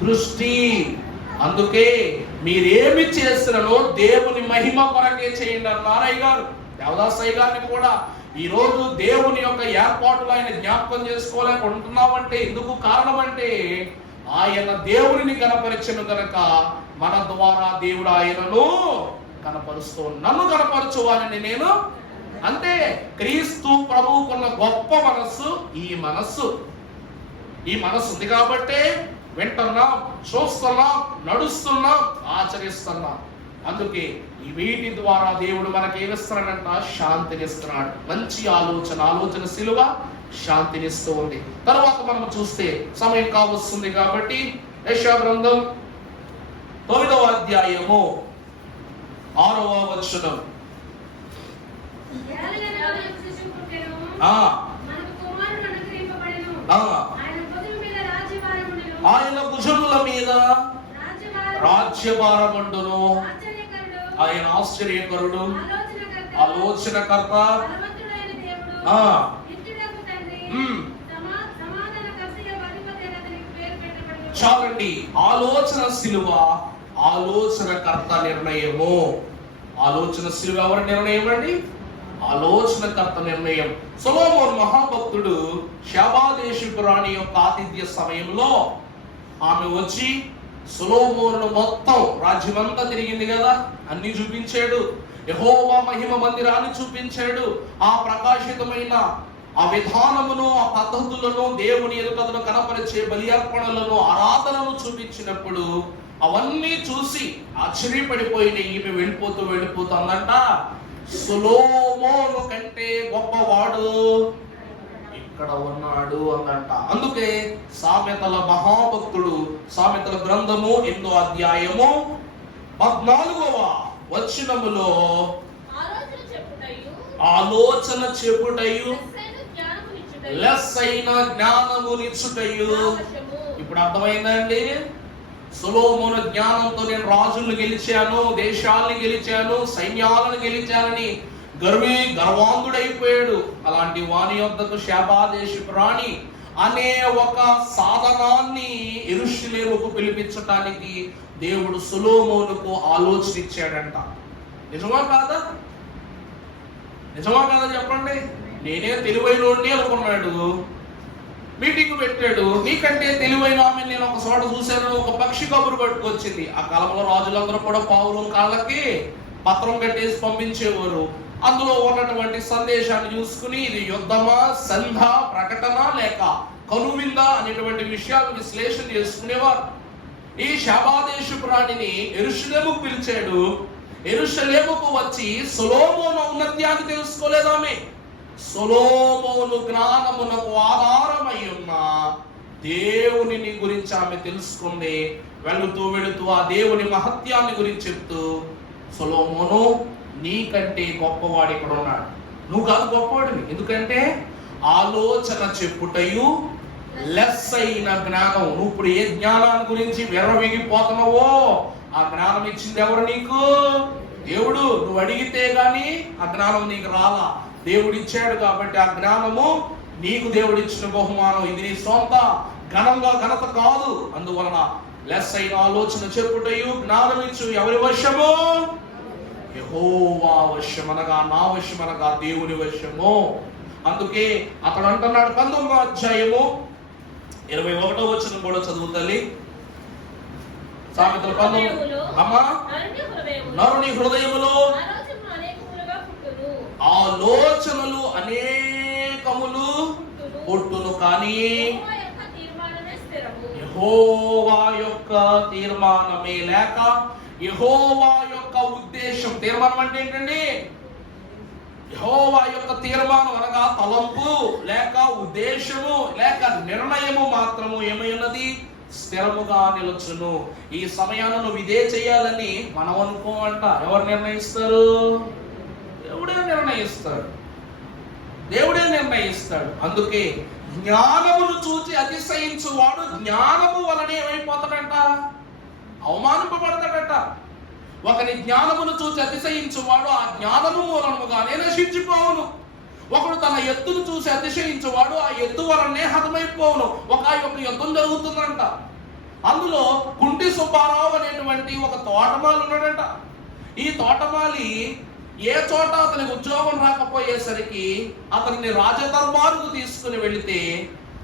దృష్టి. అందుకే మీరేమి చేస్తున్నారో దేవుని మహిమ కొరకే చేయండి అన్నారు అయ్యగారు. దేవదాసయ్య గారిని కూడా ఈరోజు దేవుని యొక్క ఏర్పాటులో ఆయన జ్ఞాపకం చేసుకోలేకుంటున్నామంటే ఎందుకు కారణం అంటే ఆయన దేవుడిని కనపరిచను కనుక మన ద్వారా దేవుడు ఆయనను కనపరుస్తూ, నన్ను కనపరచువానని నేను. అంతే. క్రీస్తు ప్రభువుకున్న గొప్ప మనస్సు ఈ మనస్సు ఉంది కాబట్టే వింటున్నాం, చూస్తున్నాం, నడుస్తున్నాం, ఆచరిస్తున్నాం. అందుకే ఈ వీటి ద్వారా దేవుడు మనకి ఏమిస్తున్నాడంట? శాంతినిస్తున్నాడు. మంచి ఆలోచన సిలువ శాంతినిస్తూ ఉంది. తర్వాత మనం చూస్తే సమయం కావస్తుంది కాబట్టి యెషయా గ్రంథం 9వ అధ్యాయము 6వ వచనం. ఆయన భుజముల మీద రాజ్యభారముండును. ఆయన ఆశ్చర్యకరుడు, ఆలోచనకర్త, చాలండి. ఆలోచన సిలువ, ఆలోచనకర్త నిర్ణయము. ఆలోచన సిలువ ఎవరి నిర్ణయం అండి? ఆలోచనకర్త నిర్ణయం. సొలొమోను మహాభక్తుడు షాబాదేశపు రాణి యొక్క ఆతిథ్య సమయంలో ఆమె వచ్చి సొలొమోను మొత్తం రాజ్యమంతా తిరిగింది కదా, అన్ని చూపించాడు. యెహోవా మహిమ మందిరాన్ని చూపించాడు. ఆ ప్రకాశితమైన ఆ విధానమును, ఆ పద్ధతులను, దేవుని ఎదుటను కనపరిచే బలి అర్పణలను, ఆరాధనను చూపించినప్పుడు అవన్నీ చూసి ఆశ్చర్యపడిపోయిన ఈమె వెళ్ళిపోతుందంట, సొలొమోను కంటే గొప్పవాడు ఇక్కడ ఉన్నాడు అందంట. అందుకే సామెతల మహాభక్తుడు సామెతల గ్రంథము 8వ అధ్యాయము 14వ వచనములో ఆలోచన చెప్పుటయు లెస్సైన జ్ఞానమునిచ్చుటయు. ఇప్పుడు అర్థమైందండి? సొలొమోను జ్ఞానంతో నేను రాజులను గెలిచాను, దేశాలను గెలిచాను, సైన్యాలను గెలిచానని గర్వాంధుడైపోయాడు. అలాంటి వాని యొద్దకు షాబాదేశపు రాణి అనే ఒక సాధనాన్ని యెరూషలేముకు పిలిపించటానికి దేవుడు సొలొమోనుకు ఆలోచన ఇచ్చాడంట. నిజమా కాదా చెప్పండి? నేనే తెలివైనోడిని అనుకున్నాడు, మీటింగ్ పెట్టాడు. నీకంటే తెలివైన ఆమె నేను ఒక చోట చూశాను, ఒక పక్షి కబురు పట్టుకొచ్చింది. ఆ కాలంలో రాజులందరూ కూడా పావురం కాళ్ళకి పత్రం కట్టేసి పంపించేవారు. అందులో ఉన్నటువంటి సందేశాన్ని చూసుకుని ఇది యుద్ధమా, సంధ, ప్రకటన లేక కనువిందా అనేటువంటి విషయాలు విశ్లేషణ చేసుకునేవారు. ఈ షాబాదేశపు రాణిని యెరూషలేముకు పిలిచాడు. యెరూషలేముకు వచ్చి సొలొమోను ఔన్నత్యాన్ని తెలుసుకోలేదామె. సొలొమోను జ్ఞానమునకు ఆధారమై ఉన్న దేవుని గురించి ఆమె తెలుసుకుంది. వెళుతూ ఆ దేవుని మహత్యాన్ని గురించి చెప్తూ, సొలొమోను నీకంటే గొప్పవాడు ఇక్కడ ఉన్నాడు, నువ్వు కాదు గొప్పవాడివి. ఎందుకంటే ఆలోచన చెప్పుటయు లెస్సైన జ్ఞానం. నువ్వు ఇప్పుడు ఏ జ్ఞానాన్ని గురించి విర్రవీగిపోతున్నావో ఆ జ్ఞానం ఇచ్చింది ఎవరు? నీకు దేవుడు. నువ్వు అడిగితే గాని ఆ జ్ఞానం నీకు రాలా, దేవుడు ఇచ్చాడు. కాబట్టి ఆ జ్ఞానము నీకు దేవుడిచ్చిన బహుమానం. ఇది నీ సొంత ఘనత కాదు. అందువలన లెస్సైన ఆలోచన చెప్పుటయు జ్ఞానం ఇచ్చు ఎవరి వశము? యెహోవా వశమనగా, నా వశమనగా దేవుని వశము. అందుకే అతడు అంటున్నాడు 19వ అధ్యాయము 21వ వచనం కూడా చదువుతల్లి. సామెతలు 19. అమ్మా, నరుని హృదయములో ఆలోచనలు అనేకములు పుట్టును, కానీ యెహోవా యొక్క తీర్మానమే లేక యెహోవా యొక్క ఉద్దేశం. తీర్మానం అంటే ఏంటండి? యెహోవా యొక్క తీర్మానం అనగా తలంపు లేక ఉద్దేశము లేక నిర్ణయము మాత్రము ఏమైనది? స్థిరముగా నిలుచును. ఈ సమయాన్ని నువ్వు ఇదే చేయాలని మనం అనుకోమంట. ఎవరు నిర్ణయిస్తారు? దేవుడే నిర్ణయిస్తాడు. అందుకే జ్ఞానమును చూచి అతిశయించువాడు జ్ఞానము వలన ఏమైపోతాడంట? అవమానింపబడతాడట. ఒకని జ్ఞానమును చూచి అతిశయించువాడు ఆ జ్ఞానము మూలముగానే నశించిపోవును. ఒకడు తన ఎత్తును చూసి అతిశయించువాడు ఆ ఎత్తు వలనే హతమైపోవును. ఒక యుద్ధం జరుగుతుందంట. అందులో కుంటి సుబ్బారావు అనేటువంటి ఒక తోటమాలి ఉన్నాడంట. ఈ తోటమాలి ఏ చోట అతనికి ఉద్యోగం రాకపోయేసరికి అతన్ని రాజదర్బారుకు తీసుకుని వెళితే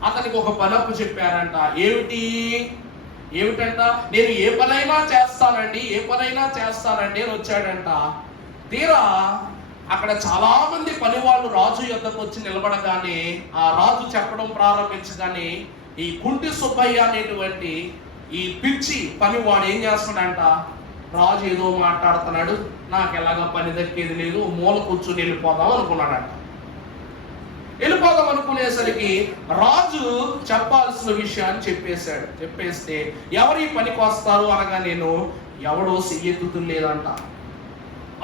అతనికి ఒక పని అప్పు చెప్పారంట. ఏమిటంట? నేను ఏ పనైనా చేస్తానండి అని వచ్చాడంట. తీరా అక్కడ చాలా మంది పని వాళ్ళు రాజు యొద్దకు వచ్చి నిలబడగానే ఆ రాజు చెప్పడం ప్రారంభించగానే ఈ కుంటి సుబ్బయ్య అనేటువంటి ఈ పిచ్చి పనివాడు ఏం చేస్తున్నాడంట? రాజు ఏదో మాట్లాడుతున్నాడు, నాకు ఎలాగా పని దక్కేది లేదు, మూల కూర్చుని వెళ్ళిపోదాం అనుకున్నాడంట. వెళ్ళిపోదాం అనుకునేసరికి రాజు చెప్పాల్సిన విషయాన్ని చెప్పేస్తే ఎవరు ఈ పనికి వస్తారు అనగా నేను ఎవడో చెయ్యెత్తుతూ లేదంట.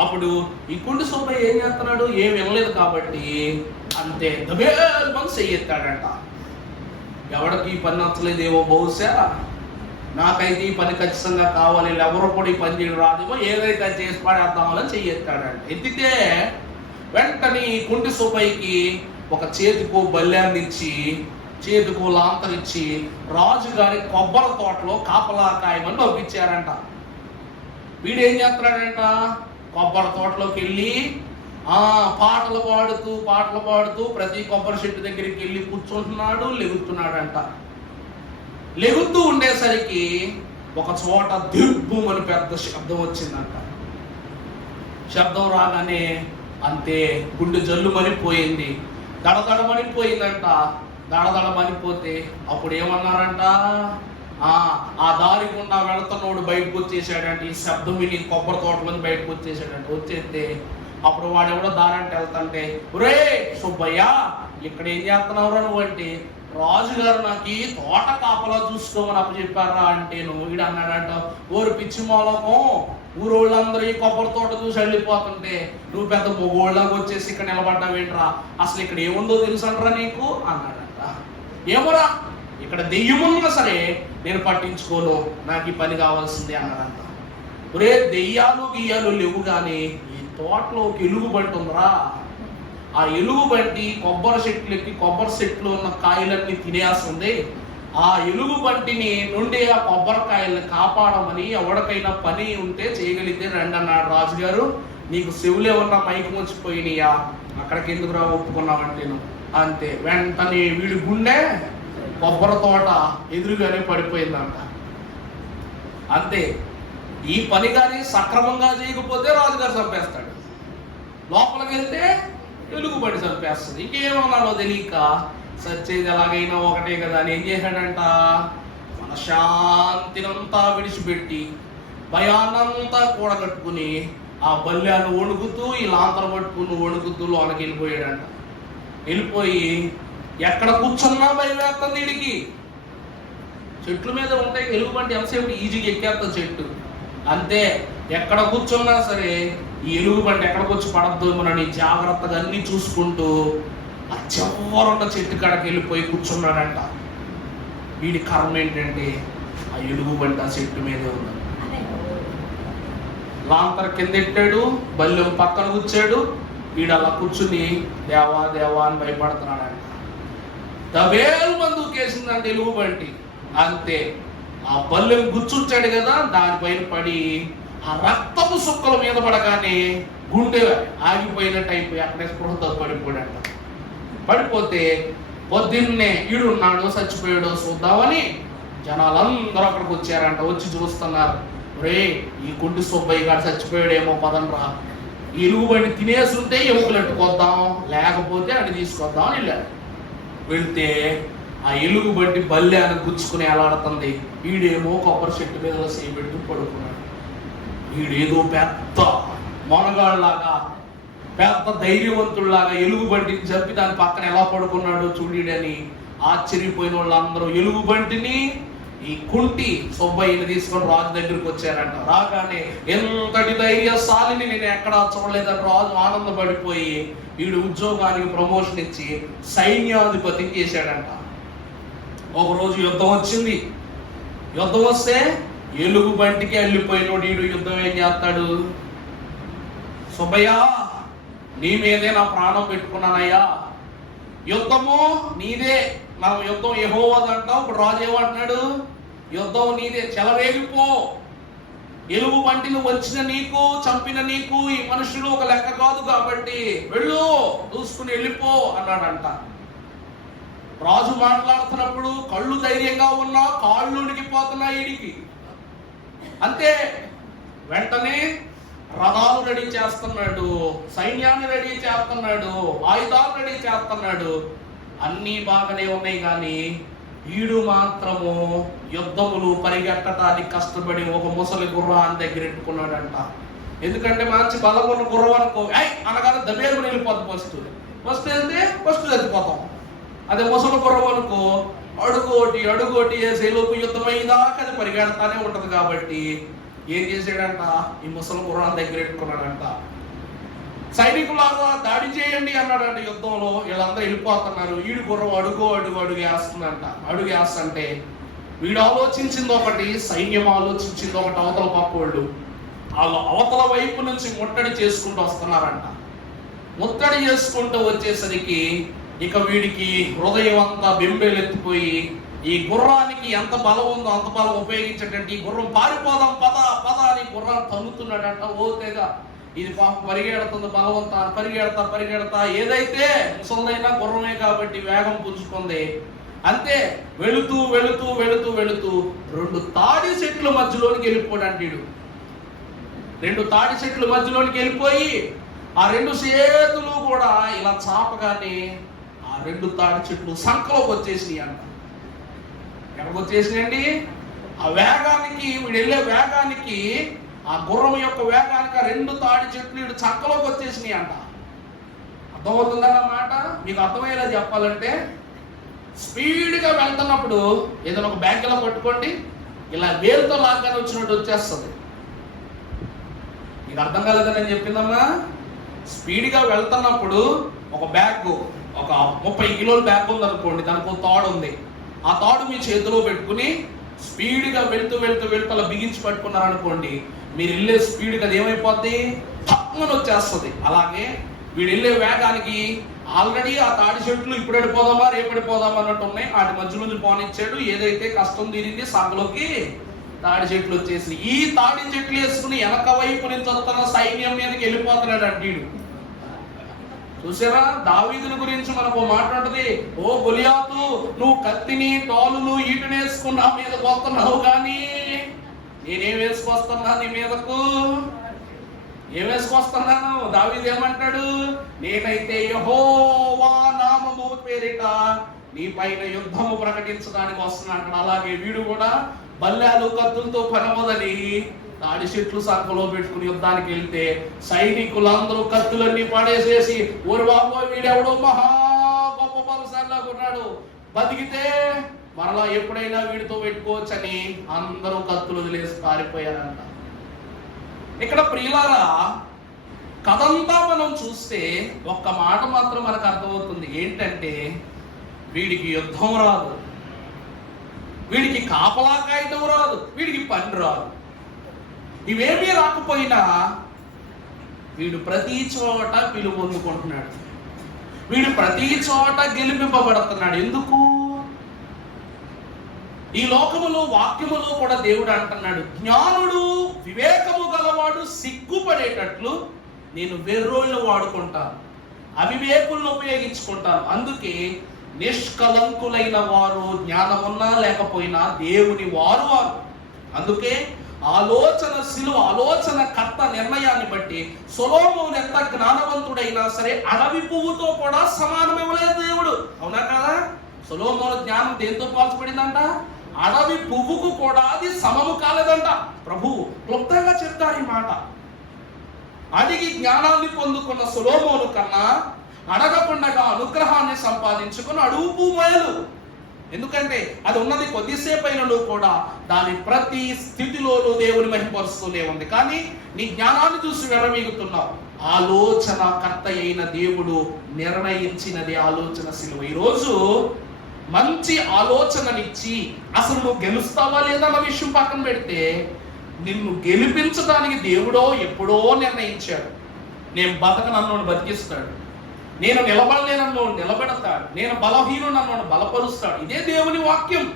అప్పుడు ఈ కుంటి సుబ్బయ్య ఏం చేస్తున్నాడు? ఏం వినలేదు కాబట్టి అంతే దబేల్మని చెయ్యెత్తాడంట. ఎవరికి ఈ పని నచ్చలేదేమో, బహుశా నాకైతే ఈ పని ఖచ్చితంగా కావాలి, ఎవరు కూడా ఈ పని చేయడం రాదేమో, ఏదైతే చేసి పడేద్దామని చెయ్యెత్తాడంట. ఎత్తితే వెంటనే ఈ కుంటి సుబ్బయ్యకి ఒక చేతికో బల్యాన్ని ఇచ్చి చేతికో లాంతరిచ్చి రాజు గారి కొబ్బరి తోటలో కాపలా కాయమని పంపించారంట. వీడేం చేస్తున్నాడంట? కొబ్బరి తోటలోకి వెళ్ళి పాటలు పాడుతూ ప్రతి కొబ్బరి చెట్టు దగ్గరికి వెళ్ళి కూర్చుంటున్నాడు, లెగుతున్నాడంట. లెగుతూ ఉండేసరికి ఒక చోట దిబ్బుమని పెద్ద శబ్దం వచ్చిందంట. శబ్దం రాగానే అంతే గుండె జల్లు మనిపోయింది, దడదడమనిపోయిందంట. దడదడమనిపోతే అప్పుడు ఏమన్నారంట? ఆ దారి గుండా వెళుతున్నోడు బయటకు వచ్చేసాడంటే, ఈ శబ్దం విని కొబ్బరి తోటలో బయటకు వచ్చేసాడంటే. వచ్చేస్తే అప్పుడు వాడెవడో దారంటే వెళ్తుంటే, ఒరే సుబ్బయ్య ఇక్కడ ఏం చేస్తున్నావురా నువ్వు అంటే, రాజుగారు నాకు ఈ తోట కాపలా చూసుకోమని అప్పచెప్పారా అంటే, వీడు అన్నాడంట, ఓరు పిచ్చి మూలకం, ఊరోళ్ళందరూ ఈ కొబ్బరి తోట చూసి వెళ్ళిపోతుంటే నువ్వు పెద్ద మొగోళ్ళగా వచ్చేసి ఇక్కడ నిలబడ్డావేంట్రా, అసలు ఇక్కడ ఏముందో తెలుసంట్రా నీకు అన్నాడంట. ఏమోరా, ఇక్కడ దెయ్యమున్నా సరే నేను పట్టించుకోను, నాకు ఈ పని కావాల్సిందే అన్నాడంట. ఒరే దెయ్యాలు గియ్యాలు లేవు కానీ ఈ తోటలో ఒక ఎలుగుబంటి ఉందిరా, ఆ ఎలుగుబంటి కొబ్బరి చెట్లు ఉన్న కాయలన్నీ తినేస్తుంది. ఆ ఎలుగుబంటిని నుండి ఆ కొబ్బరికాయల్ని కాపాడమని ఎవరికైనా పని ఉంటే చేయగలిగితే రండి అన్నాడు రాజుగారు. నీకు చెవులే ఉన్న మైకి వచ్చిపోయినాయా, అక్కడికి ఎందుకు రా ఒప్పుకున్నావంటే అంతే. వెంటనే వీడి గుండె కొబ్బరి తోట ఎదురుగానే పడిపోయిందంట. అంతే. ఈ పని కానీ సక్రమంగా చేయకపోతే రాజుగారు చంపేస్తాడు, లోపలికి వెళ్తే ఎలుగుబంటి చంపేస్తుంది. ఇంకేమన్నాడో తెలియక సచ్చేది ఎలాగైనా ఒకటే కదా అని ఏం చేశాడంట? మన శాంతినంతా విడిచిపెట్టి భయాన్నంతా కూడగట్టుకుని ఆ బల్యాన్ని వణుకుతూ ఈ లాంతర పట్టుకుని వణుకుతూ లోనకి వెళ్ళిపోయాడంట. వెళ్ళిపోయి ఎక్కడ కూర్చున్నా భయం వేస్తుంది వీడికి. చెట్ల మీద ఉంటాయి ఎలుగుబంటి, ఎంతసేపు ఈజీగా ఎక్కేస్తుంది చెట్టు. అంతే, ఎక్కడ కూర్చున్నా సరే ఈ ఎలుగుబంటి ఎక్కడికి వచ్చి పడద్దు జాగ్రత్తగా అన్ని చూసుకుంటూ ఆ చివరున్న చెట్టు కాడకి వెళ్ళిపోయి కూర్చున్నాడంట. వీడి కర్మ ఏంటంటే ఆ ఎలుగుబంటి ఆ చెట్టు మీదే ఉంది. లాంతర కింద ఎట్టాడు, బల్లెం పక్కన కూర్చాడు. వీడు అలా కూర్చుని దేవా దేవా అని భయపడుతున్నాడంట. దవేలు మందు కేసిందంటే ఎలుగుబంటి. అంతే, ఆ బల్లెం గుచ్చుంచాడు కదా, దానిపైన పడి ఆ రక్తపు సుక్కల మీద పడగానే గుండె ఆగిపోయినట్టు అయిపోయి అక్కడే స్పృహతో పడిపోయాడంట. పడిపోతే పొద్దున్నే ఈడున్నాడు చచ్చిపోయాడు చూద్దామని జనాలందరూ అక్కడికి వచ్చారంట. వచ్చి చూస్తున్నారు, రే ఈ కుంటి సుబ్బయ్య గారు చచ్చిపోయాడేమో, పదండ్రా ఈ ఎలుగుబంటి తినేస్తుంటే ఎముకలెట్టుకొద్దాం, లేకపోతే అది తీసుకొద్దాం అని వెళ్ళారు. వెళ్తే ఆ ఎలుగుబంటి బల్యాన్ని గుచ్చుకుని ఎలాడుతుంది. వీడేమో కొబ్బరి చెట్టు మీద సేపెట్టు పడుకున్నాడు. వీడేదో పెద్ద మొనగాళ్ళలాగా పెద్ద ధైర్యవంతుల్లాగా ఎలుగుబంటిని చంపి దాని పక్కన ఎలా పడుకున్నాడో చూడని ఆశ్చర్యపోయిన వాళ్ళందరూ ఎలుగుబంటిని ఈ కుంటి సుబ్బయ్యని తీసుకొని రాజు దగ్గరికి వచ్చారంట. రాగానే ఎంతటి ధైర్యశాలిని నేను ఎక్కడా చూడలేదని రాజు ఆనందపడిపోయి వీడు ఉద్యోగానికి ప్రమోషన్ ఇచ్చి సైన్యాధిపతి చేశాడంట. ఒకరోజు యుద్ధం వచ్చింది. యుద్ధం వస్తే ఎలుగు బంటికి వెళ్ళిపోయినోడు వీడు యుద్ధం ఏం చేస్తాడు? సుబ్బయ్య, నీ మీదే నా ప్రాణం పెట్టుకున్నానయ్యా, యుద్ధము నీదే, మనం యుద్ధం యెహోవాదంటావు. ఇప్పుడు రాజు ఏమంటున్నాడు? యుద్ధం నీదే, చెలరేగిపో, ఎలుగు బంటిని వచ్చిన నీకు, చంపిన నీకు ఈ మనుషులు ఒక లెక్క కాదు కాబట్టి వెళ్ళు, చూసుకుని వెళ్ళిపో అన్నాడంట. రాజు మాట్లాడుతున్నప్పుడు కళ్ళు ధైర్యంగా ఉన్నా కాళ్ళు ఉడికిపోతున్నాయి ఈడికి. అంతే, వెంటనే రథాలు రెడీ చేస్తున్నాడు, సైన్యాన్ని రెడీ చేస్తున్నాడు, ఆయుధాలు రెడీ చేస్తున్నాడు. అన్నీ బాగానే ఉన్నాయి, కానీ వీడు మాత్రము యుద్ధములు పరిగెట్టడానికి కష్టపడి ఒక ముసలి గుర్రాన్ని దగ్గర పెట్టుకున్నాడంట. ఎందుకంటే మంచి బలమున్న గుర్రం అనుకో, అనగానే దబేరుని వెళ్ళిపోతుంది. ఫస్ట్ వెళ్తే ఫస్ట్ చచ్చిపోతాం. అదే ముసలి గుర్రం అనుకో, అడుగోటి వేసేలోపు యుద్ధం అయ్యేదాకా అది పరిగెడతానే ఉంటది. కాబట్టి ఏం చేశాడంట? ఈ ముసలి గుర్రాన్ని దగ్గర పెట్టుకున్నాడంట. సైనికులాగా దాడి చేయండి అన్నాడంట. యుద్ధంలో వీళ్ళందరూ వెళ్ళిపోతున్నారు. వీడు గుర్రం అడుగు వేస్తుందంట. అడుగు వేస్తుంటే వీడు ఆలోచించింది ఒకటి, సైన్యం ఆలోచించింది ఒకటి. అవతల పక్కోళ్ళు వాళ్ళు అవతల వైపు నుంచి ముట్టడి చేసుకుంటూ వస్తున్నారంట. ముట్టడి చేసుకుంటూ వచ్చేసరికి ఇక వీడికి హృదయం అంతా బెంబేలెత్తిపోయి, ఈ గుర్రానికి ఎంత బలం ఉందో అంత బలం ఉపయోగించేటట్టు ఈ గుర్రం పారిపోదాం పద అని గుర్రాన్ని తన్నుతున్నాడంట. ఓతేగా ఇది పాపం పరిగెడుతుంది, బలవంతా పరిగెడతా ఏదైతే ముసలైనా గుర్రమే కాబట్టి వేగం పుంజుకుంది. అంతే, వెళుతూ 2 తాడి చెట్ల మధ్యలోనికి వెళ్ళిపోయాడంట. 2 తాడి చెట్ల మధ్యలోనికి వెళ్ళిపోయి ఆ 2 చేతులు కూడా ఇలా చాపగానే ఆ 2 తాడి చెట్లు సంకలోకి వచ్చేసినాయి అంట. ఎక్కడికి వచ్చేసినాయండి? ఆ వేగానికి, వీడు వెళ్ళే వేగానికి, ఆ గుర్రం యొక్క వేగానికి ఆ 2 తాడి చెట్లు వీడు చక్కలోకి వచ్చేసినాయి అంట. అర్థమవుతుందన్నమాట. మీకు అర్థమయ్యేలా చెప్పాలంటే, స్పీడ్గా వెళ్తున్నప్పుడు ఏదైనా ఒక బ్యాగ్ ఇలా పట్టుకోండి, ఇలా వేలుతో లాగానే వచ్చినట్టు వచ్చేస్తుంది. మీకు అర్థం కాలేదని నేను చెప్పిందమ్మా. స్పీడ్గా వెళ్తున్నప్పుడు ఒక బ్యాగ్, ఒక 30 కిలోల బ్యాగ్ ఉంది అనుకోండి, దానికి ఒక తాడు ఉంది. ఆ తాడు మీ చేతిలో పెట్టుకుని స్పీడ్గా వెళ్తూ అలా బిగించి పట్టుకున్నారనుకోండి, మీరు వెళ్ళే స్పీడ్గా అది ఏమైపోద్ది? తక్కువ వచ్చేస్తుంది. అలాగే వీడు వెళ్ళే వేగానికి ఆల్రెడీ ఆ తాడి చెట్లు ఇప్పుడు వెళ్ళిపోదామా రేపు వెళ్ళిపోదామా అన్నట్టు ఉన్నాయి. వాటి మధ్య నుంచి పోనిచ్చాడు. ఏదైతే కష్టం తీరింది సంగలోకి తాడి చెట్లు వచ్చేసి ఈ తాడి చెట్లు వేసుకుని వెనక వైపు నుంచి వస్తున్న సైన్యం మీదకి వెళ్ళిపోతున్నాడు అంటీడు. చూసారా, దావీదుని గురించి మనకు మాట్లాడుతుంది. ఓ గొలియాతు, నువ్వు కత్తిని తోలును ఈటుని వేసుకుని నా మీదకు వస్తున్నావు, కానీ నేనేం వేసుకొస్తున్నా నీ మీదకు? ఏం వేసుకొస్తున్నాను? దావీదు ఏమంటాడు? నేనైతే యెహోవా నామము పేరిట నీ పైన యుద్ధము ప్రకటించడానికి వస్తున్నాడు. అలాగే వీడు కూడా బల్లాలు కత్తులతో పనవదని తాడి చెట్లు సంకలో పెట్టుకుని యుద్ధానికి వెళ్తే సైనికులందరూ కత్తులన్నీ పడేసేసి, ఓరి బాబు వీడెవడో మహా గొప్ప బలశాలిలాగా ఉన్నాడు, బతికితే మరలా ఎప్పుడైనా వీడితో పెట్టుకోవచ్చని అందరూ కత్తులు వదిలేసి పారిపోయారంట. ఇక్కడ ప్రియులారా, కథంతా మనం చూస్తే ఒక్క మాట మాత్రం మనకు అర్థమవుతుంది. ఏంటంటే, వీడికి యుద్ధం రాదు, వీడికి కాపలా కాయటం రాదు, వీడికి పని రాదు. ఇవేమీ రాకపోయినా వీడు ప్రతి చోట పిలుపు పొందుకుంటున్నాడు, వీడు ప్రతి చోట గెలిపింపబడుతున్నాడు. ఎందుకు? ఈ లోకములో వాక్యములో కూడా దేవుడు అంటున్నాడు, జ్ఞానుడు వివేకము గలవాడు సిగ్గుపడేటట్లు నేను వెర్రోళ్ళు వాడుకుంటాను, అవివేకులను ఉపయోగించుకుంటాను. అందుకే నిష్కలంకులైన వారు జ్ఞానమున్నా లేకపోయినా దేవుని వారు. అందుకే ఆలోచన కర్త నిర్ణయాన్ని బట్టి సొలొమోను ఎంత జ్ఞానవంతుడైనా సరే అడవి పువ్వుతో కూడా సమానమివ్వలేదు దేవుడు. అవునా కదా? సొలొమోను జ్ఞానం దేంతో పోల్చబడిందంట? అడవి పువ్వుకు కూడా అది సమము కాలేదంట. ప్రభువు క్లుప్తంగా చెప్తారు ఈ మాట. అడిగి జ్ఞానాన్ని పొందుకున్న సొలొమోను కన్నా అడగకుండా అనుగ్రహాన్ని సంపాదించుకుని అడుగు పువ్వు మేలు. ఎందుకంటే అది ఉన్నది కొద్దిసేపు అయినను కూడా దాని ప్రతి స్థితిలోనూ దేవుని మహిమపరుస్తూనే ఉంది. కానీ నీ జ్ఞానాన్ని చూసి వెరవీగుతున్నావు. ఆలోచన కర్త అయిన దేవుడు నిర్ణయించినది ఆలోచన సిలువ. ఈరోజు మంచి ఆలోచననిచ్చి అసలు నువ్వు గెలుస్తావా లేదా అన్న విషయం పక్కన పెడితే, నిన్ను గెలిపించడానికి దేవుడో ఎప్పుడో నిర్ణయించాడు. నేను బతకనన్నోడు బతికిస్తాడు, నేను నిలబడలేనన్నోడు నిలబెడతాడు, నేను బలహీనుడన్నోడు బలపరుస్తాడు. ఇదే దేవుని వాక్యం.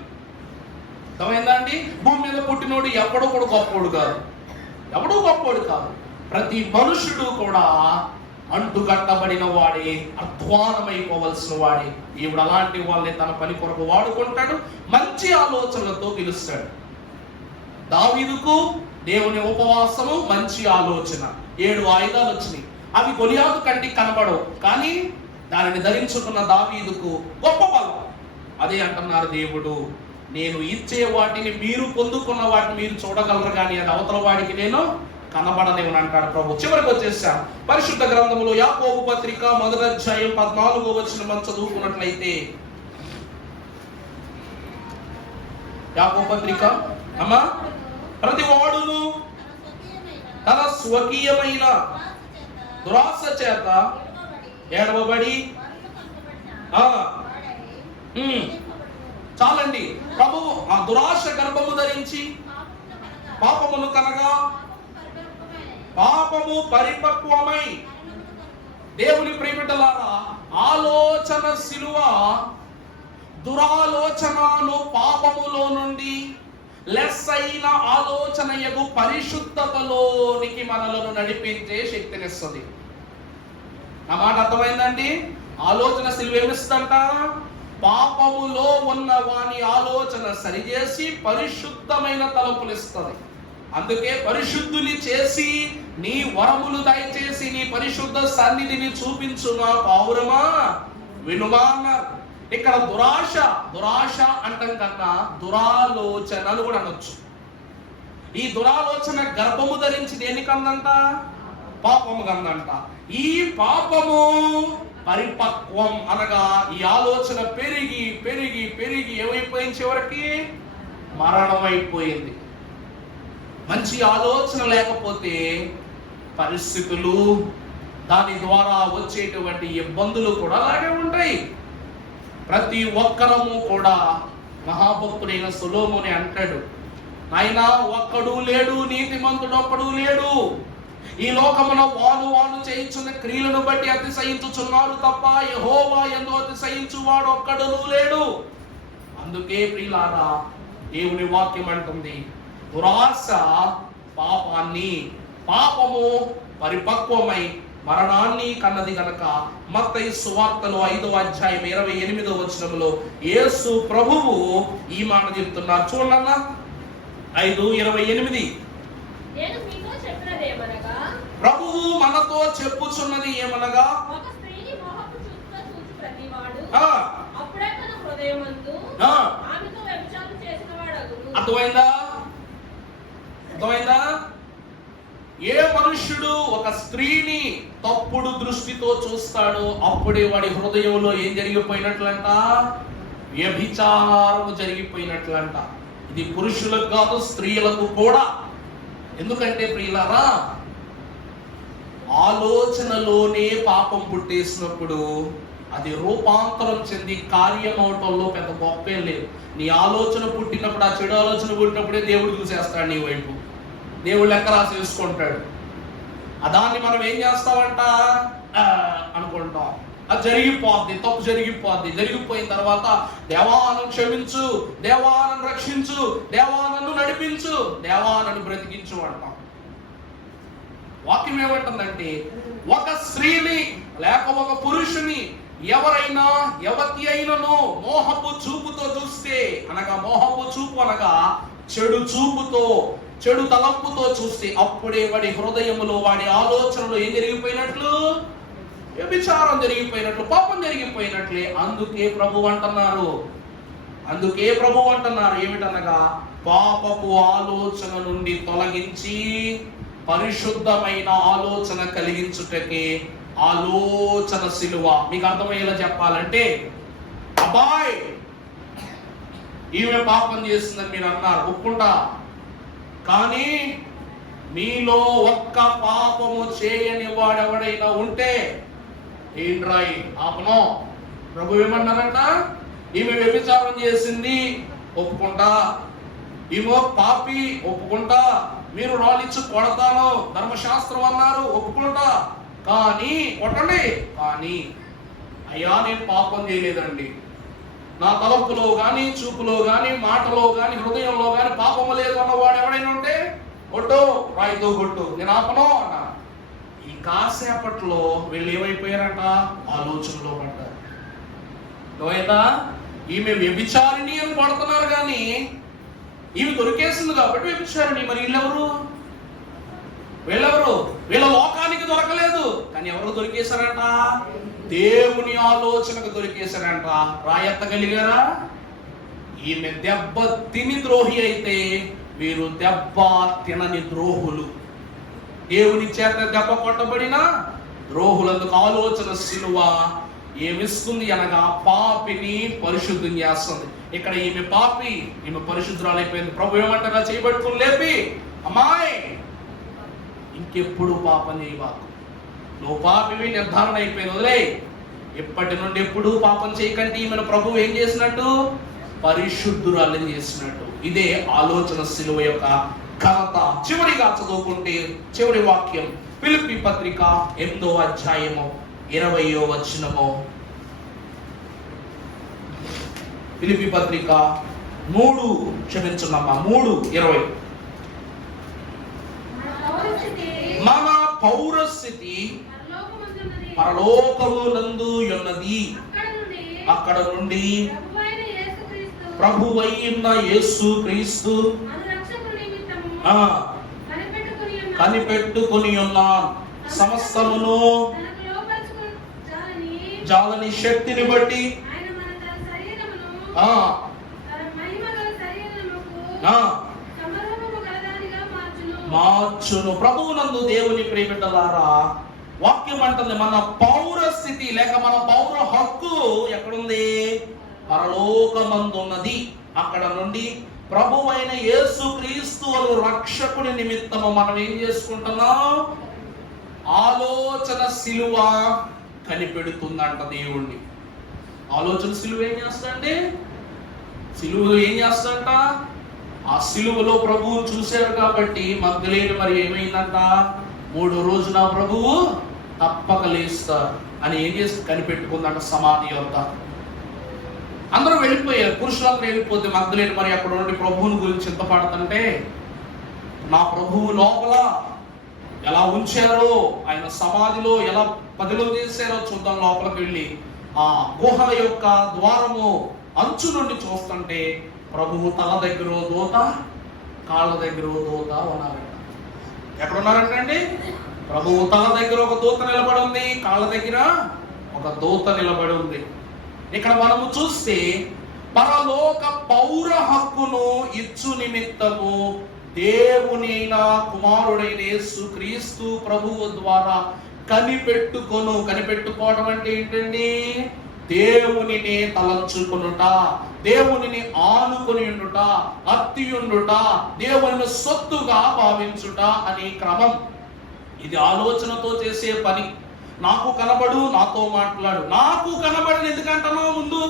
అర్థమైందా అండి? భూమి మీద పుట్టినోడు ఎవడో కూడా గొప్పోడు కాదు, ఎవడో గొప్పోడు కాదు. ప్రతి మనుషుడు కూడా అంటుగట్టబడిన వాడే, అధ్వానమైపోవలసిన వాడే. ఈవిడ అలాంటి వాళ్ళని తన పని కొరకు వాడుకుంటాడు, మంచి ఆలోచనలతో గెలుస్తాడు. దావీదుకు దేవుని ఉపవాసము, మంచి ఆలోచన. 7 ఆయుధాలు వచ్చినాయి. అవి గొలియాతు కంటికి కనబడవు, కానీ దానిని ధరించుకున్న దావీదుకు గొప్ప బలం. అదే అంటున్నారు దేవుడు, నేను ఇచ్చే వాటిని మీరు పొందుకున్న వాటిని మీరు చూడగలరు, కానీ అది అవతల వాడికి నేను కనబడనేమని అంటాడు ప్రభు. చివరికి వచ్చేసాం. పరిశుద్ధ గ్రంథములో యాకోబు పత్రిక 1వ అధ్యాయం 14వ వచనం మనం చదువుకున్నట్లయితే, యాకోబు పత్రిక అమ్మా, ప్రతి వాడును తన స్వకీయమైన దురాశ చేత ఏడవబడి చాలండి. ప్రభువు ఆ దురాశ గర్భము ధరించి పాపమును కనగా పాపము పరిపక్వమై. దేవుని ప్రియబిడ్డలారా, ఆలోచన సిలువ దురాలోచనను పాపములో నుండి లెస్ అయిన ఆలోచన యగు పరిశుద్ధతలోనికి మనలను నడిపించే శక్తినిస్తుంది. నా మాట అర్థమైందండి? ఆలోచన సిలువ ఏమిస్తుందంట? పాపములో ఉన్న వాని ఆలోచన సరిచేసి పరిశుద్ధమైన తలంపులు ఇస్తుంది. అందుకే పరిశుద్ధుని చేసి నీ వరములు దయచేసి నీ పరిశుద్ధ సన్నిధిని చూపించు నా పౌరమా వినుమా అన్నారు. ఇక్కడ దురాశ అంటాం కన్నా దురాలోచనలు కూడా అనొచ్చు. ఈ దురాలోచన గర్భము ధరించి దేనికందంట? పాపము కందంట. ఈ పాపము పరిపక్వం అనగా ఈ ఆలోచన పెరిగి పెరిగి పెరిగి ఏమైపోయింది? చివరికి మరణమైపోయింది. మంచి ఆలోచన లేకపోతే పరిస్థితులు, దాని ద్వారా వచ్చేటువంటి ఇబ్బందులు కూడా అలాగే ఉంటాయి. ప్రతి ఒక్కరము కూడా మహాభక్తుడైన సొలొమోను అంటాడు, నాయనా ఒక్కడు లేడు, నీతిమంతుడు ఒక్కడు లేడు. ఈ లోకమున వాను చేయించున్న క్రియలను బట్టి అతిశయించుచున్నారు తప్ప యెహోవా యందు అతిశయించువాడు ఒక్కడును లేడు. అందుకే ప్రియులారా, దేవుని వాక్యం అంటుంది, దురాశ పాపము పరిపక్వమై మరణాన్ని కన్నది గనక మత్తయి సువార్తలో 5వ అధ్యాయం 28వ వచనంలో యేసు ప్రభువు ఈ మాట చెప్తున్నారు. చూడండి 5:28. ప్రభువు మనతో చెప్పుచున్నది ఏమనగా, అర్థమైందా? ఏ మనుష్యుడు ఒక స్త్రీని తప్పుడు దృష్టితో చూస్తాడో అప్పుడే వాడి హృదయంలో ఏం జరిగిపోయినట్లంట? వ్యభిచారము జరిగిపోయినట్లంట. ఇది పురుషులకు కాదు, స్త్రీలకు కూడా. ఎందుకంటే ప్రియులారా, ఆలోచనలోనే పాపం పుట్టేసినప్పుడు అది రూపాంతరం చెంది కార్యం అవటంలో పెద్ద గొప్పేం లేదు. నీ ఆలోచన పుట్టినప్పుడు, ఆ చెడు ఆలోచన పుట్టినప్పుడే దేవుడు చూసేస్తాడు నీ వైపు, దేవుడు లెక్క రాసి వేసుకుంటాడు. దాన్ని మనం ఏం చేస్తామంట అనుకుంటాం. అది జరిగిపోద్ది, తప్పు జరిగిపోద్ది. జరిగిపోయిన తర్వాత దేవా నన్ను క్షమించు, దేవా నన్ను రక్షించు, దేవా నన్ను నడిపించు, దేవా నన్ను బ్రతికించు అంటాం. వాక్యం ఏమంటుందంటే, ఒక స్త్రీని లేక ఒక పురుషుని ఎవరైనా యవతి అయినను మోహపు చూపుతో చూస్తే, అనగా మోహపు చూపు అనగా చెడు చూపుతో, చెడు తలంపుతో చూస్తే అప్పుడే వాడి హృదయములో, వాడి ఆలోచనలో ఏం జరిగిపోయినట్లు? వ్యభిచారం జరిగిపోయినట్లు, పాపం జరిగిపోయినట్లే. అందుకే ప్రభు అంటున్నారు ఏమిటనగా, పాపపు ఆలోచన నుండి తొలగించి పరిశుద్ధమైన ఆలోచన కలిగించుటకే ఆలోచన సిలువ. మీకు అర్థమయ్యేలా చెప్పాలంటే, అబ్బాయ్ ఈమె పాపం చేస్తుందని మీరు అన్నారు, ఒప్పుకుంటా. కానీ మీలో ఒక్క పాపము చేయని వాడెవడైనా ఉంటే ఏంట్రాయి ఆపను. ప్రభు ఏమన్నారంట? ఈమె వ్యభిచారం చేసింది, ఒప్పుకుంటా. ఈమె పాపి, ఒప్పుకుంటా. మీరు రాళ్ళిచ్చి కొడతాను ధర్మశాస్త్రం అన్నారు, ఒప్పుకుంటా. కానీ కొట్టండి, కానీ అయ్యా నేను పాపం చేయలేదండి, నా తలంపులో గాని, చూపులో గాని, మాటలో గాని, హృదయంలో గాని పాపము లేదు అన్నవాడు ఎవడైనా ఉంటే కొట్టు, రాయితో కొట్టు, నేను ఆపను అన్నా. ఈ కాసేపట్లో వీళ్ళు ఏమైపోయారంట? ఆలోచనలో పడ్డారు. లోయదా ఈమె వ్యభిచారిణి అని పడుతున్నారు, కానీ ఈమె దొరికేసింది కాబట్టి వ్యభిచారిణి. మరి వీళ్ళెవరు? వీళ్ళ లోకానికి దొరకలేదు, కానీ ఎవరు దొరికేశారంట? దేవుని ఆలోచనకు దొరికేశారంట. రాయెత్తగలిగారా? ఈమె దెబ్బ తిని ద్రోహి అయితే వీరు దెబ్బ తినని ద్రోహులు. దేవుని చేత దెబ్బ కొట్టబడిన ద్రోహులందుకు ఆలోచన సిలువ ఏమిస్తుంది అనగా పాపిని పరిశుద్ధం చేస్తుంది. ఇక్కడ ఈమె పాపి, ఈమె పరిశుద్ధురాలైపోయింది. ప్రభు ఏమంటారా? చేయబట్టుకుని లేపి, అమ్మాయి ఇంకెప్పుడు పాపం చేయబాకు, నువ్వు పాపివి నిర్ధారణ అయిపోయింది, వదిలే, ఇప్పటి నుండి ఎప్పుడు పాపం చేయకంటే ఈమెను ప్రభు ఏం చేసినట్టు? పరిశుద్ధురాలని చేసినట్టు. ఇదే ఆలోచన సిలువ యొక్క ఘనత. చివరిగా చదువుకుంటే చివరి వాక్యం ఫిలిప్పీ పత్రిక 8వ అధ్యాయము 20వ వచనము. ఫిలిప్పీ పత్రిక 3:20. మన పౌరస్థితి పరలోకమునందు ఉన్నది, అక్కడ నుండి ప్రభువైన యేసు క్రీస్తు కనిపెట్టుకుని ఉన్న సమస్తమును జాలని శక్తిని బట్టి మార్చును. ప్రభువునందు దేవుని ప్రియబిడ్డలారా, వాక్యం అంటుంది మన పౌరస్థితి లేక మన పౌర హక్కు ఎక్కడుంది? పరలోకమందు ఉన్నది. అక్కడ నుండి ప్రభువైన యేసు క్రీస్తు రక్షకుని నిమిత్తము మనం ఏం చేసుకుంటున్నాం? ఆలోచన సిలువ కనిపెడుతుందంట దేవుణ్ణి. ఆలోచన సిలువ ఏం చేస్తాండి? సిలువలో ఏం చేస్తాంట? ఆ సిలువలో ప్రభువు చూశారు కాబట్టి మగ్ధలేని మరి ఏమైందంట? 3వ రోజున ప్రభువు తప్పక లేస్తారు అని ఏం చేసి కనిపెట్టుకుందంట సమాధి వద్ద. అందరూ వెళ్ళిపోయారు, పురుషులందరూ వెళ్ళిపోతే మగ్ధలేని మరి అక్కడ నుండి ప్రభువుని గురించి చింతపడుతుంటే, నా ప్రభువు లోపల ఎలా ఉంచారో, ఆయన సమాధిలో ఎలా పదిలో చేశారో చూద్దాం. లోపలికి వెళ్ళి ఆ గుహల యొక్క ద్వారము అంచు నుండి చూస్తుంటే ప్రభువు తల దగ్గర దూత, కాళ్ళ దగ్గర దూత ఉన్నారంట. ఎక్కడ ఉన్నారంటండి? ప్రభువు తల దగ్గర ఒక దూత నిలబడి ఉంది, కాళ్ళ దగ్గర ఒక దూత నిలబడి ఉంది. ఇక్కడ మనము చూస్తే పరలోక పౌర హక్కును ఇచ్చు నిమిత్తము దేవునైన కుమారుడైన యేసు క్రీస్తు ప్రభువు ద్వారా కనిపెట్టుకోవడం అంటే ఏంటండి? దేవునిని తలంచుకొనుట, దేవునిని ఆనుకొని ఉండుట, అత్తియుండుట, దేవుని సొత్తుగా భావించుట అనే క్రమం. ఇది ఆలోచనతో చేసే పని. నాకు కనబడు, నాతో మాట్లాడు. నాకు కనబడిన ఎందుకంటున్నావు? ముందు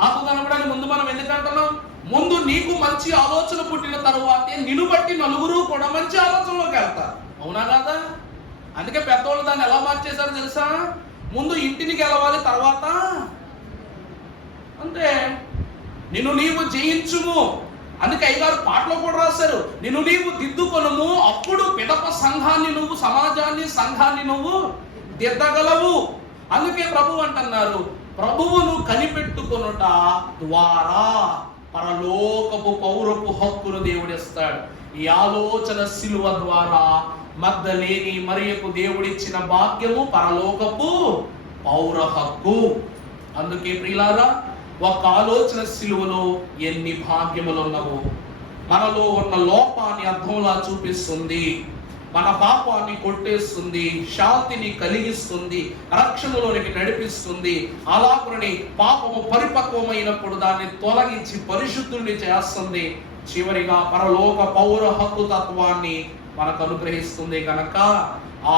నాకు కనబడని ముందు మనం ఎందుకంటున్నాం? ముందు నీకు మంచి ఆలోచన పుట్టిన తరువాతే నిన్ను బట్టి నలుగురు కూడా మంచి ఆలోచనలోకి వెళ్తారు. అవునా కాదా? అందుకే పెద్దవాళ్ళు దాన్ని ఎలా మార్చేశారు తెలుసా? ముందు ఇంటిని గెలవాలి, తర్వాత అంతే. నిన్ను నీవు జయించుము, అందుకే అయ్యగారు పాటలో కూడా రాశారు, నిన్ను నీవు దిద్దుకొనుము, అప్పుడు పిదప సంఘాన్ని నువ్వు, సమాజాన్ని, సంఘాన్ని నువ్వు దిద్దగలవు. అందుకే ప్రభు అంటున్నారు, ప్రభువును కనిపెట్టుకొనుట ద్వారా పరలోకపు పౌరపు హక్కును దేవుడిస్తాడు. ఈ ఆలోచన సిలువ ద్వారా మగ్ధలేని మరియకు దేవుడిచ్చిన భాగ్యము పరలోకపు పౌర హక్కు. అందుకే ప్రియులారా, ఒక ఆలోచన సిలువలో ఎన్ని భాగ్యములు ఉన్నవో మనలో ఉన్న లోపాన్ని అర్థంలా చూపిస్తుంది. మన పాపాన్ని కొట్టేస్తుంది, శాంతిని కలిగిస్తుంది, రక్షణలోనికి నడిపిస్తుంది. అలాగునని పాపము పరిపక్వమైనప్పుడు దాన్ని తొలగించి పరిశుద్ధుల్ని చేస్తుంది. చివరిగా పరలోక పౌర హక్కు తత్వాన్ని మనకు అనుగ్రహిస్తుంది. కనుక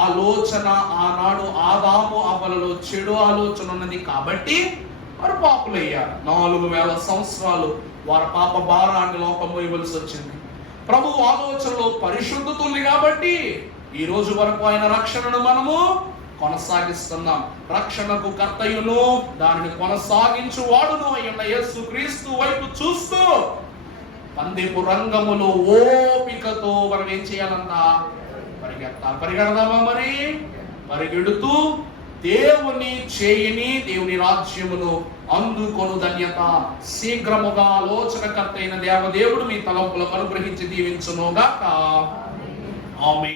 ఆలోచన ఆనాడు ఆదాము అవ్వలలో చెడు ఆలోచన ఉన్నది కాబట్టి వారు పాపులయ్యారు. 4000 సంవత్సరాలు వారి పాప భారాన్ని లోకం ఇవ్వాల్సి వచ్చింది. ప్రభు ఆలోచనలో పరిశుద్ధత ఉంది కాబట్టి ఈ రోజు వరకు ఆయన రక్షణను మనము కొనసాగిస్తున్నాం. రక్షణకు కర్తయును దానిని కొనసాగించు వాడును అయిన యేసుక్రీస్తు వైపు చూస్తూ పందెపు రంగములో ఓపికతో మనం ఏం చేయాలంట? పరిగెడదామా? మరి పరిగెడుతూ దేవుని చేయిని, దేవుని రాజ్యమును అందుకొను ధన్యత శీఘ్రముగా ఆలోచనకర్త అయిన దేవదేవుడు మీ తలంపులకు అనుగ్రహించి దీవించునుగాక. ఆమేన్.